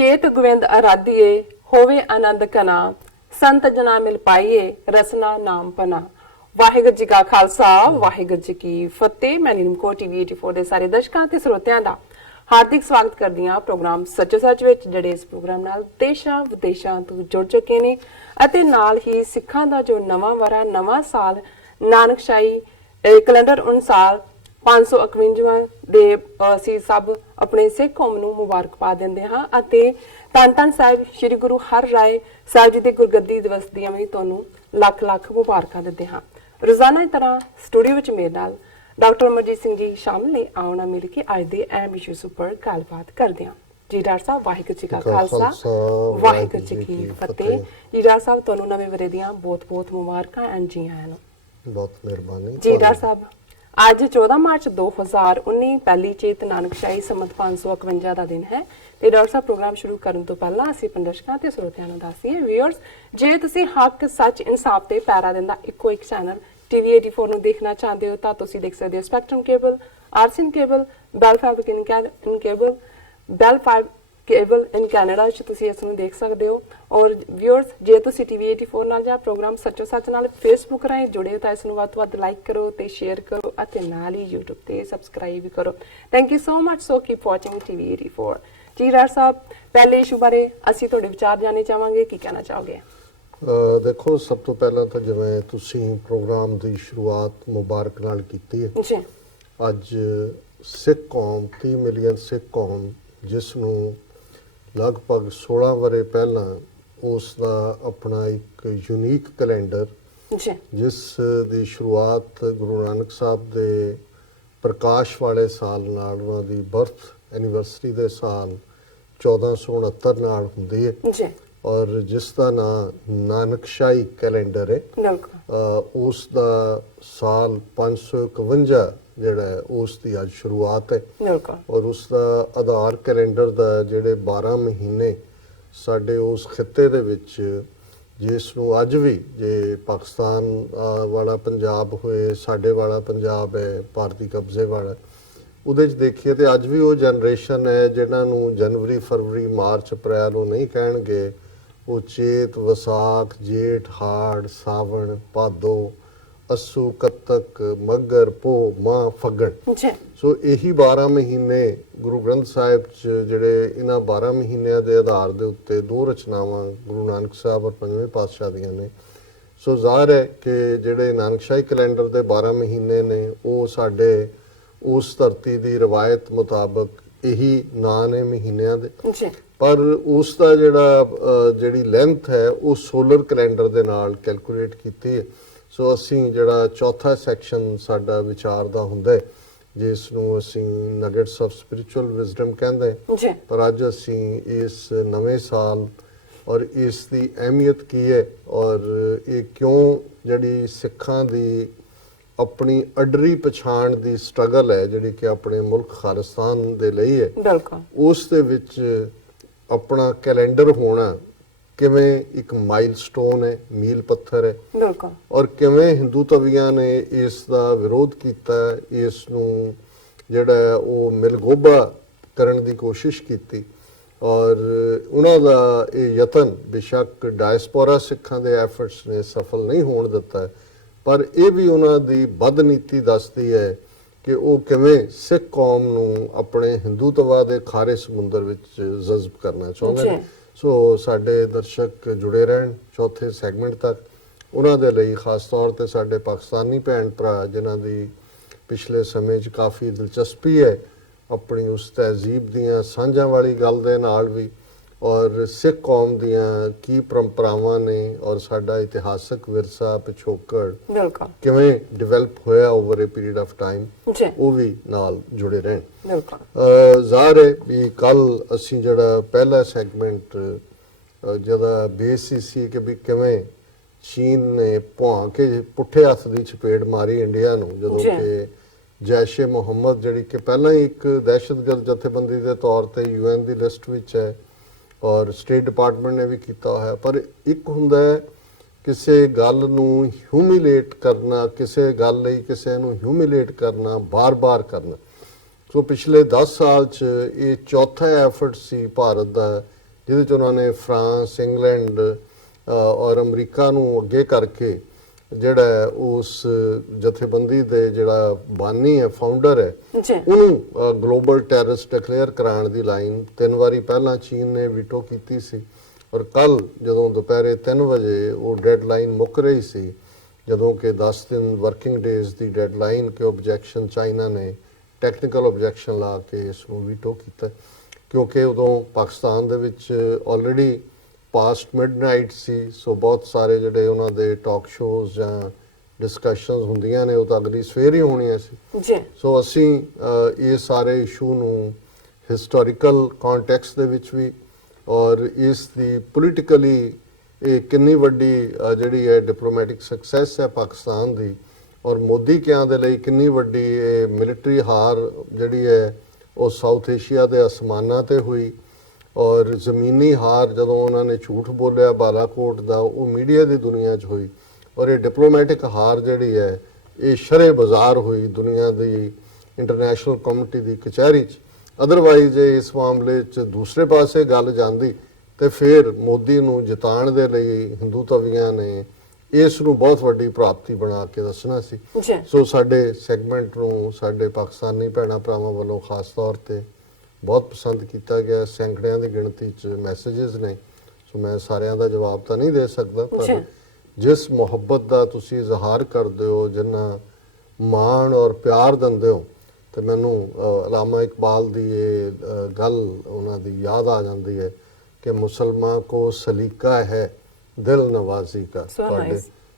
चेत गोविंद आराधिए होवे आनंद कना संत जना मिल पाइए रसना नाम पना। ਵਾਹਿਗੁਰੂ ਜੀ ਕਾ ਖਾਲਸਾ ਵਾਹਿਗੁਰੂ ਜੀ ਕੀ ਫਤਿਹ। ਮੈਂ ਨੀਲਮਕੋ ਟੀਵੀ 84 ਦੇ ਸਾਰੇ ਦਰਸ਼ਕਾਂ ਤੇ ਸਰੋਤਿਆਂ ਦਾ ਹਾਰਦਿਕ ਸਵਾਗਤ ਕਰਦੀ ਹਾਂ ਪ੍ਰੋਗਰਾਮ ਸੱਚੋ ਸੱਚ ਵਿੱਚ, ਜਿਹੜੇ ਇਸ ਪ੍ਰੋਗਰਾਮ ਨਾਲ ਦੇਸ਼ਾਂ ਵਿਦੇਸ਼ਾਂ ਤੋਂ ਜੁੜ ਚੁੱਕੇ ਨੇ ਅਤੇ ਨਾਲ ਹੀ ਸਿੱਖਾਂ ਦਾ ਜੋ ਨਵਾਂ ਵਰਾ ਨਵਾਂ ਸਾਲ ਨਾਨਕਸ਼ਾਹੀ ਕੈਲੰਡਰ ਅਨੁਸਾਰ 551 ਦੇ ਅਸੀਂ ਸਭ ਆਪਣੇ ਸਿੱਖ ਕੌਮ ਨੂੰ ਮੁਬਾਰਕਬਾਦ ਦਿੰਦੇ ਹਾਂ ਅਤੇ ਧੰਨ ਧੰਨ ਸਾਹਿਬ ਸ੍ਰੀ ਗੁਰੂ ਹਰਿਰਾਏ ਸਾਹਿਬ ਜੀ ਦੇ ਗੁਰਗੱਦੀ ਦਿਵਸ ਦੀਆਂ ਵੀ ਤੁਹਾਨੂੰ ਲੱਖ ਲੱਖ ਮੁਬਾਰਕਾਂ ਦਿੰਦੇ ਹਾਂ। ਰੋਜ਼ਾਨਾ ਦੀ ਤਰ੍ਹਾਂ ਸਟੂਡੀਓ ਵਿੱਚ ਮੇਰੇ ਨਾਲ ਡਾਕਟਰ ਅਮਰਜੀਤ ਸਿੰਘ ਜੀ ਸ਼ਾਮਲ ਨੇ। ਆਉਣਾ ਮਿਲ ਕੇ ਅੱਜ ਦੇ ਅਹਿਮ ਇਸ਼ੂਜ਼ ਉੱਪਰ ਗੱਲਬਾਤ ਕਰਦੇ ਹਾਂ। ਜੀ ਡਾਕਟਰ ਸਾਹਿਬ, ਵਾਹਿਗੁਰੂ ਜੀ ਕਾ ਖਾਲਸਾ ਵਾਹਿਗੁਰੂ ਜੀ ਕੀ ਫਤਿਹ। ਜੀ ਡਾਕਟਰ ਸਾਹਿਬ, ਤੁਹਾਨੂੰ ਨਵੇਂ ਵਰੇ ਦੀਆਂ ਬਹੁਤ ਬਹੁਤ ਮੁਬਾਰਕਾਂ ਐਂਡ ਜੀ ਆਇਆਂ ਨੂੰ। ਬਹੁਤ ਮਿਹਰਬਾਨੀ ਜੀ ਡਾਕਟਰ ਸਾਹਿਬ, ਅੱਜ 14 ਮਾਰਚ 2019 ਪਹਿਲੀ ਚੇਤ ਨਾਨਕਸ਼ਾਹੀ ਸੰਮਤ 551 ਦਾ ਦਿਨ ਹੈ ਤੇ ਡਾਕਟਰ ਸਾਹਿਬ, ਪ੍ਰੋਗਰਾਮ ਸ਼ੁਰੂ ਕਰਨ ਤੋਂ ਪਹਿਲਾਂ ਅਸੀਂ ਆਪਣੇ ਦਰਸ਼ਕਾਂ ਤੇ ਸਰੋਤਿਆਂ ਨੂੰ ਦੱਸੀਏ ਵੀਅਰਸ, ਜੇ ਤੁਸੀਂ ਹੱਕ ਸੱਚ ਇਨਸਾਫ ਤੇ ਪੈਰਾ ਦਿੰਦਾ ਇੱਕੋ ਇੱਕ ਚੈਨਲ ਟੀਵੀ 84 ਨੂੰ ਦੇਖਣਾ ਚਾਹੁੰਦੇ ਹੋ ਤਾਂ ਤੁਸੀਂ ਦੇਖ ਸਕਦੇ ਹੋ ਸਪੈਕਟਰਮ ਕੇਬਲ, ਆਰਸੀਨ cable, Bell fiber in cable, Bell 5 cable in Canada ਵਿੱਚ ਤੁਸੀਂ ਇਸ ਨੂੰ ਦੇਖ ਸਕਦੇ ਹੋ। ਔਰ ਵੀਅਰਸ, ਜੇ ਤੁਸੀਂ ਟੀਵੀ 84 ਨਾਲ ਜਾਂ ਪ੍ਰੋਗਰਾਮ ਸੱਚੋ ਸੱਚ ਨਾਲ ਫੇਸਬੁੱਕ ਰਾਹੀਂ ਜੁੜੇ ਹੋ ਤਾਂ ਇਸ ਨੂੰ ਵੱਧ ਤੋਂ ਵੱਧ ਲਾਈਕ ਕਰੋ ਤੇ ਸ਼ੇਅਰ ਕਰੋ ਅਤੇ ਨਾਲ ਹੀ YouTube ਤੇ ਸਬਸਕ੍ਰਾਈਬ ਵੀ ਕਰੋ। Thank you so much. So keep watching TV 84। ਜੀ ਡਾਕਟਰ ਸਾਹਿਬ, ਪਹਿਲੇ ਇਸ਼ੂ ਬਾਰੇ ਅਸੀਂ ਤੁਹਾਡੇ ਵਿਚਾਰ ਜਾਣਨੇ ਚਾਹਾਂਗੇ, ਕੀ ਕਹਿਣਾ ਚਾਹੋਗੇ? ਦੇਖੋ, ਸਭ ਤੋਂ ਪਹਿਲਾਂ ਤਾਂ ਜਿਵੇਂ ਤੁਸੀਂ ਪ੍ਰੋਗਰਾਮ ਦੀ ਸ਼ੁਰੂਆਤ ਮੁਬਾਰਕ ਨਾਲ ਕੀਤੀ ਹੈ ਜੀ, ਅੱਜ ਸਿੱਖ ਕੌਮ 30 ਮਿਲੀਅਨ ਸਿੱਖ ਕੌਮ ਜਿਸ ਨੂੰ ਲਗਭਗ 16 ਵਰੇ ਪਹਿਲਾਂ ਉਸ ਦਾ ਆਪਣਾ ਇੱਕ ਯੂਨੀਕ ਕੈਲੰਡਰ ਜੀ, ਜਿਸ ਦੀ ਸ਼ੁਰੂਆਤ ਗੁਰੂ ਨਾਨਕ ਸਾਹਿਬ ਦੇ ਪ੍ਰਕਾਸ਼ ਵਾਲੇ ਸਾਲ ਨਾਲ, ਉਹਨਾਂ ਦੀ ਬਰਥ ਐਨੀਵਰਸਰੀ ਦੇ ਸਾਲ 1469 ਨਾਲ ਹੁੰਦੀ ਹੈ ਜੀ, ਔਰ ਜਿਸ ਦਾ ਨਾਮ ਨਾਨਕਸ਼ਾਹੀ ਕੈਲੰਡਰ ਹੈ। ਉਸ ਦਾ ਸਾਲ 551 ਜਿਹੜਾ ਹੈ ਉਸ ਦੀ ਅੱਜ ਸ਼ੁਰੂਆਤ ਹੈ ਔਰ ਉਸ ਦਾ ਆਧਾਰ ਕੈਲੰਡਰ ਦਾ ਜਿਹੜੇ 12 ਮਹੀਨੇ ਸਾਡੇ ਉਸ ਖਿੱਤੇ ਦੇ ਵਿੱਚ, ਜਿਸ ਨੂੰ ਅੱਜ ਵੀ ਜੇ ਪਾਕਿਸਤਾਨ ਵਾਲਾ ਪੰਜਾਬ ਹੋਏ, ਸਾਡੇ ਵਾਲਾ ਪੰਜਾਬ ਹੈ ਭਾਰਤੀ ਕਬਜ਼ੇ ਵਾਲਾ, ਉਹਦੇ 'ਚ ਦੇਖੀਏ ਤੇ ਅੱਜ ਵੀ ਉਹ ਜਨਰੇਸ਼ਨ ਹੈ ਜਿਹਨਾਂ ਨੂੰ ਜਨਵਰੀ ਫਰਵਰੀ ਮਾਰਚ ਅਪ੍ਰੈਲ ਉਹ ਨਹੀਂ ਕਹਿਣਗੇ, ਉਹ ਚੇਤ ਵਿਸਾਖ ਜੇਠ ਹਾੜ ਸਾਵਣ ਭਾਦੋ ਅੱਸੂ ਕੱਤਕ ਮੱਘਰ ਪੋ ਮਾਹ ਫੱਗਣ। ਸੋ ਇਹੀ 12 ਮਹੀਨੇ ਗੁਰੂ ਗ੍ਰੰਥ ਸਾਹਿਬ 'ਚ ਜਿਹੜੇ ਇਹਨਾਂ 12 ਮਹੀਨਿਆਂ ਦੇ ਆਧਾਰ ਦੇ ਉੱਤੇ ਦੋ ਰਚਨਾਵਾਂ ਗੁਰੂ ਨਾਨਕ ਸਾਹਿਬ ਔਰ ਪੰਜਵੇਂ ਪਾਤਸ਼ਾਹ ਦੀਆਂ ਨੇ। ਸੋ ਜ਼ਾਹਰ ਹੈ ਕਿ ਜਿਹੜੇ ਨਾਨਕਸ਼ਾਹੀ ਕੈਲੰਡਰ ਦੇ 12 ਮਹੀਨੇ ਨੇ ਉਹ ਸਾਡੇ ਉਸ ਧਰਤੀ ਦੀ ਰਵਾਇਤ ਮੁਤਾਬਕ ਇਹੀ ਨਾਂ ਨੇ ਮਹੀਨਿਆਂ ਦੇ, ਪਰ ਉਸ ਦਾ ਜਿਹੜੀ ਲੈਂਥ ਹੈ ਉਹ ਸੋਲਰ ਕੈਲੰਡਰ ਦੇ ਨਾਲ ਕੈਲਕੂਲੇਟ ਕੀਤੀ ਹੈ। ਸੋ ਅਸੀਂ ਜਿਹੜਾ ਚੌਥਾ ਸੈਕਸ਼ਨ ਸਾਡਾ ਵਿਚਾਰ ਦਾ ਹੁੰਦਾ ਹੈ, ਜਿਸ ਨੂੰ ਅਸੀਂ ਨਗੇਟਸ ਆਫ ਸਪਿਰਿਚੁਅਲ ਵਿਜ਼ਡਮ ਕਹਿੰਦੇ ਹਾਂ, ਪਰ ਅੱਜ ਅਸੀਂ ਇਸ ਨਵੇਂ ਸਾਲ ਔਰ ਇਸ ਦੀ ਅਹਿਮੀਅਤ ਕੀ ਹੈ ਔਰ ਇਹ ਕਿਉਂ ਜਿਹੜੀ ਸਿੱਖਾਂ ਦੀ ਆਪਣੀ ਅਡਰੀ ਪਛਾਣ ਦੀ ਸਟਰਗਲ ਹੈ ਜਿਹੜੀ ਕਿ ਆਪਣੇ ਮੁਲਕ ਖਾਲਿਸਤਾਨ ਦੇ ਲਈ ਹੈ, ਉਸ ਦੇ ਵਿੱਚ ਆਪਣਾ ਕੈਲੰਡਰ ਹੋਣਾ ਕਿਵੇਂ ਇੱਕ ਮਾਈਲਸਟੋਨ ਹੈ, ਮੀਲ ਪੱਥਰ ਹੈ, ਔਰ ਕਿਵੇਂ ਹਿੰਦੂ ਤਵੀਆਂ ਨੇ ਇਸ ਦਾ ਵਿਰੋਧ ਕੀਤਾ, ਇਸ ਨੂੰ ਜਿਹੜਾ ਉਹ ਮਿਲਗੋਬਾ ਕਰਨ ਦੀ ਕੋਸ਼ਿਸ਼ ਕੀਤੀ ਔਰ ਉਹਨਾਂ ਦਾ ਇਹ ਯਤਨ ਬੇਸ਼ੱਕ ਡਾਇਸਪੋਰਾ ਸਿੱਖਾਂ ਦੇ ਐਫਰਟਸ ਨੇ ਸਫਲ ਨਹੀਂ ਹੋਣ ਦਿੱਤਾ, ਪਰ ਇਹ ਵੀ ਉਹਨਾਂ ਦੀ ਬਦਨੀਤੀ ਦੱਸਦੀ ਹੈ ਕਿ ਉਹ ਕਿਵੇਂ ਸਿੱਖ ਕੌਮ ਨੂੰ ਆਪਣੇ ਹਿੰਦੂਤਵਾ ਦੇ ਖਾਰੇ ਸਮੁੰਦਰ ਵਿੱਚ ਜਜ਼ਬ ਕਰਨਾ ਚਾਹੁੰਦੇ ਨੇ। ਸੋ ਸਾਡੇ ਦਰਸ਼ਕ ਜੁੜੇ ਰਹਿਣ ਚੌਥੇ ਸੈਗਮੈਂਟ ਤੱਕ। ਉਹਨਾਂ ਦੇ ਲਈ ਖਾਸ ਤੌਰ ਤੇ ਸਾਡੇ ਪਾਕਿਸਤਾਨੀ ਭੈਣ ਭਰਾ ਜਿਨ੍ਹਾਂ ਦੀ ਪਿਛਲੇ ਸਮੇਂ 'ਚ ਕਾਫੀ ਦਿਲਚਸਪੀ ਹੈ ਆਪਣੀ ਉਸ ਤਹਿਜ਼ੀਬ ਦੀਆਂ ਸਾਂਝਾਂ ਵਾਲੀ ਗੱਲ ਦੇ ਨਾਲ ਵੀ, ਔਰ ਸਿੱਖ ਕੌਮ ਦੀਆਂ ਕੀ ਪਰੰਪਰਾਵਾਂ ਨੇ ਔਰ ਸਾਡਾ ਇਤਿਹਾਸਕ ਵਿਰਸਾ ਪਿਛੋਕੜ ਕਿਵੇਂ ਡਿਵੈਲਪ ਹੋਇਆ over A period of time, ਉਹ ਵੀ ਨਾਲ ਜੁੜੇ ਰਹਿਣ। ਜ਼ਾਹਰ ਹੈ ਵੀ ਕੱਲ ਅਸੀਂ ਜਿਹੜਾ ਪਹਿਲਾ ਸੈਗਮੈਂਟ ਜਿਹਦਾ ਬੇਸ ਸੀ ਕਿ ਵੀ ਕਿਵੇਂ ਚੀਨ ਨੇ ਭੁਆਂ ਕੇ ਪੁੱਠੇ ਹੱਥ ਦੀ ਚਪੇੜ ਮਾਰੀ ਇੰਡੀਆ ਨੂੰ, ਜਦੋਂ ਕਿ ਜੈਸ਼ ਏ ਮੁਹੰਮਦ ਜਿਹੜੀ ਕਿ ਪਹਿਲਾਂ ਹੀ ਇੱਕ ਦਹਿਸ਼ਤਗਰਦ ਜਥੇਬੰਦੀ ਦੇ ਤੌਰ ਤੇ UN ਦੀ ਲਿਸਟ ਵਿੱਚ ਹੈ ਔਰ ਸਟੇਟ ਡਿਪਾਰਟਮੈਂਟ ਨੇ ਵੀ ਕੀਤਾ ਹੋਇਆ, ਪਰ ਇੱਕ ਹੁੰਦਾ ਹੈ ਕਿਸੇ ਗੱਲ ਨੂੰ ਹਿਊਮਿਲੇਟ ਕਰਨਾ, ਕਿਸੇ ਗੱਲ ਲਈ ਕਿਸੇ ਨੂੰ ਹਿਊਮਿਲੇਟ ਕਰਨਾ, ਬਾਰ-ਬਾਰ ਕਰਨਾ। ਸੋ ਪਿਛਲੇ 10 ਸਾਲ 'ਚ ਇਹ ਚੌਥਾ ਐਫਰਟ ਸੀ ਭਾਰਤ ਦਾ ਜਿਹਦੇ 'ਚ ਉਹਨਾਂ ਨੇ ਫਰਾਂਸ, ਇੰਗਲੈਂਡ ਔਰ ਅਮਰੀਕਾ ਨੂੰ ਅੱਗੇ ਕਰਕੇ ਜਿਹੜਾ ਹੈ ਉਸ ਜਥੇਬੰਦੀ ਦੇ ਜਿਹੜਾ ਬਾਨੀ ਹੈ, ਫਾਊਂਡਰ ਹੈ, ਉਹਨੂੰ ਗਲੋਬਲ ਟੈਰਰਿਸਟ ਡਿਕਲੇਅਰ ਕਰਾਉਣ ਦੀ ਲਾਈਨ 3 ਵਾਰੀ ਪਹਿਲਾਂ ਚੀਨ ਨੇ ਵੀਟੋ ਕੀਤੀ ਸੀ। ਔਰ ਕੱਲ ਜਦੋਂ ਦੁਪਹਿਰੇ 3 ਵਜੇ ਉਹ ਡੈਡਲਾਈਨ ਮੁੱਕ ਰਹੀ ਸੀ, ਜਦੋਂ ਕਿ 10 ਦਿਨ ਵਰਕਿੰਗ ਡੇਜ਼ ਦੀ ਡੈਡਲਾਈਨ ਕਿ ਆਬਜੈਕਸ਼ਨ ਚਾਈਨਾ ਨੇ ਟੈਕਨੀਕਲ ਆਬਜੈਕਸ਼ਨ ਲਾ ਕੇ ਇਸ ਨੂੰ ਵੀਟੋ ਕੀਤਾ, ਕਿਉਂਕਿ ਉਦੋਂ ਪਾਕਿਸਤਾਨ ਦੇ ਵਿੱਚ ਆਲਰੇਡੀ ਪਾਸਟ ਮਿਡਨਾਈਟ ਸੀ। ਸੋ ਬਹੁਤ ਸਾਰੇ ਜਿਹੜੇ ਉਹਨਾਂ ਦੇ ਟਾਕ ਸ਼ੋਜ਼ ਜਾਂ ਡਿਸਕਸ਼ਨਸ ਹੁੰਦੀਆਂ ਨੇ ਉਹ ਤਾਂ ਅਗਲੀ ਸਵੇਰ ਹੀ ਹੋਣੀਆਂ ਸੀ ਜੀ। ਸੋ ਅਸੀਂ ਇਹ ਸਾਰੇ ਇਸ਼ੂ ਨੂੰ ਹਿਸਟੋਰੀਕਲ ਕੰਟੈਕਸਟ ਦੇ ਵਿੱਚ ਵੀ ਔਰ ਇਸ ਦੀ ਪੋਲੀਟੀਕਲੀ ਇਹ ਕਿੰਨੀ ਵੱਡੀ ਜਿਹੜੀ ਹੈ ਡਿਪਲੋਮੈਟਿਕ ਸਕਸੈਸ ਹੈ ਪਾਕਿਸਤਾਨ ਦੀ, ਔਰ ਮੋਦੀ ਕਿਆਂ ਦੇ ਲਈ ਕਿੰਨੀ ਵੱਡੀ ਇਹ ਮਿਲਟਰੀ ਹਾਰ ਜਿਹੜੀ ਹੈ ਉਹ ਸਾਊਥ ਏਸ਼ੀਆ ਦੇ ਅਸਮਾਨਾਂ ਤੇ ਹੋਈ, ਔਰ ਜ਼ਮੀਨੀ ਹਾਰ ਜਦੋਂ ਉਹਨਾਂ ਨੇ ਝੂਠ ਬੋਲਿਆ ਬਾਲਾਕੋਟ ਦਾ ਉਹ ਮੀਡੀਆ ਦੀ ਦੁਨੀਆ 'ਚ ਹੋਈ, ਔਰ ਇਹ ਡਿਪਲੋਮੈਟਿਕ ਹਾਰ ਜਿਹੜੀ ਹੈ ਇਹ ਸ਼ਰੇ ਬਾਜ਼ਾਰ ਹੋਈ ਦੁਨੀਆ ਦੀ ਇੰਟਰਨੈਸ਼ਨਲ ਕਮਿਊਨਿਟੀ ਦੀ ਕਚਹਿਰੀ 'ਚ। ਅਦਰਵਾਈਜ਼ ਇਸ ਮਾਮਲੇ 'ਚ ਦੂਸਰੇ ਪਾਸੇ ਗੱਲ ਜਾਂਦੀ ਤੇ ਫਿਰ ਮੋਦੀ ਨੂੰ ਜਿਤਾਉਣ ਦੇ ਲਈ ਹਿੰਦੂ ਤਵੀਆਂ ਨੇ ਇਸ ਨੂੰ ਬਹੁਤ ਵੱਡੀ ਪ੍ਰਾਪਤੀ ਬਣਾ ਕੇ ਦੱਸਣਾ ਸੀ। ਸੋ ਸਾਡੇ ਸੈਗਮੈਂਟ ਨੂੰ ਸਾਡੇ ਪਾਕਿਸਤਾਨੀ ਭੈਣਾਂ ਭਰਾਵਾਂ ਵੱਲੋਂ ਖਾਸ ਤੌਰ ਤੇ ਬਹੁਤ ਪਸੰਦ ਕੀਤਾ ਗਿਆ। ਸੈਂਕੜਿਆਂ ਦੀ ਗਿਣਤੀ 'ਚ ਮੈਸੇजेस ਨੇ, ਸੋ ਮੈਂ ਸਾਰਿਆਂ ਦਾ ਜਵਾਬ ਤਾਂ ਨਹੀਂ ਦੇ ਸਕਦਾ, ਪਰ ਜਿਸ ਮੁਹੱਬਤ ਦਾ ਤੁਸੀਂ ਇਜ਼ਹਾਰ ਕਰਦੇ ਹੋ, ਜਿੰਨਾ ਮਾਣ ਔਰ ਪਿਆਰ ਦਿੰਦੇ ਹੋ, ਤੇ ਮੈਨੂੰ ਅਲਾਮਾ ਇਕਬਾਲ ਦੀ ਇਹ ਗੱਲ ਉਹਨਾਂ ਦੀ ਯਾਦ ਆ ਜਾਂਦੀ ਹੈ ਕਿ ਮੁਸਲਮਾਨ ਕੋ ਸਲੀਕਾ ਹੈ ਦਿਲ ਨਵਾਜ਼ੀ ਕਾ।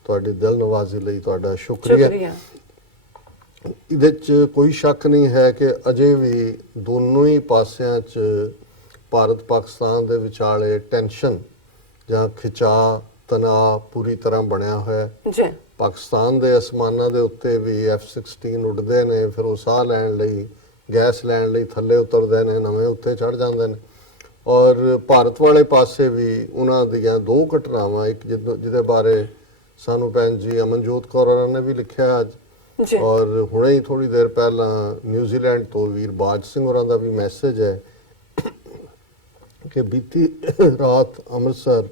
ਤੁਹਾਡੀ ਦਿਲ ਨਵਾਜ਼ੀ ਲਈ ਤੁਹਾਡਾ ਸ਼ੁਕਰੀਆ। ਇਹਦੇ 'ਚ ਕੋਈ ਸ਼ੱਕ ਨਹੀਂ ਹੈ ਕਿ ਅਜੇ ਵੀ ਦੋਨੋਂ ਹੀ ਪਾਸਿਆਂ 'ਚ ਭਾਰਤ ਪਾਕਿਸਤਾਨ ਦੇ ਵਿਚਾਲੇ ਟੈਨਸ਼ਨ ਜਾਂ ਖਿਚਾਅ ਤਣਾਅ ਪੂਰੀ ਤਰ੍ਹਾਂ ਬਣਿਆ ਹੋਇਆ ਹੈ। ਪਾਕਿਸਤਾਨ ਦੇ ਅਸਮਾਨਾਂ ਦੇ ਉੱਤੇ ਵੀ F-16 ਉੱਡਦੇ ਨੇ, ਫਿਰ ਉਹ ਸਾਹ ਲੈਣ ਲਈ ਗੈਸ ਲੈਣ ਲਈ ਥੱਲੇ ਉਤਰਦੇ ਨੇ, ਨਵੇਂ ਉੱਤੇ ਚੜ ਜਾਂਦੇ ਨੇ। ਔਰ ਭਾਰਤ ਵਾਲੇ ਪਾਸੇ ਵੀ ਉਹਨਾਂ ਦੀਆਂ ਦੋ ਘਟਨਾਵਾਂ, ਇੱਕ ਜਿਹਦੇ ਬਾਰੇ ਸਾਨੂੰ ਭੈਣ ਜੀ ਅਮਨਜੋਤ ਕੌਰ ਹੋਰਾਂ ਨੇ ਵੀ ਲਿਖਿਆ ਅੱਜ, ਔਰ ਹੁਣੇ ਹੀ ਥੋੜੀ ਦੇਰ ਪਹਿਲਾਂ ਨਿਊਜ਼ੀਲੈਂਡ ਤੋਂ ਵੀਰ ਬਾਜ ਸਿੰਘ ਹੋਰਾਂ ਦਾ ਵੀ ਮੈਸੇਜ ਹੈ ਕਿ ਬੀਤੀ ਰਾਤ ਅੰਮ੍ਰਿਤਸਰ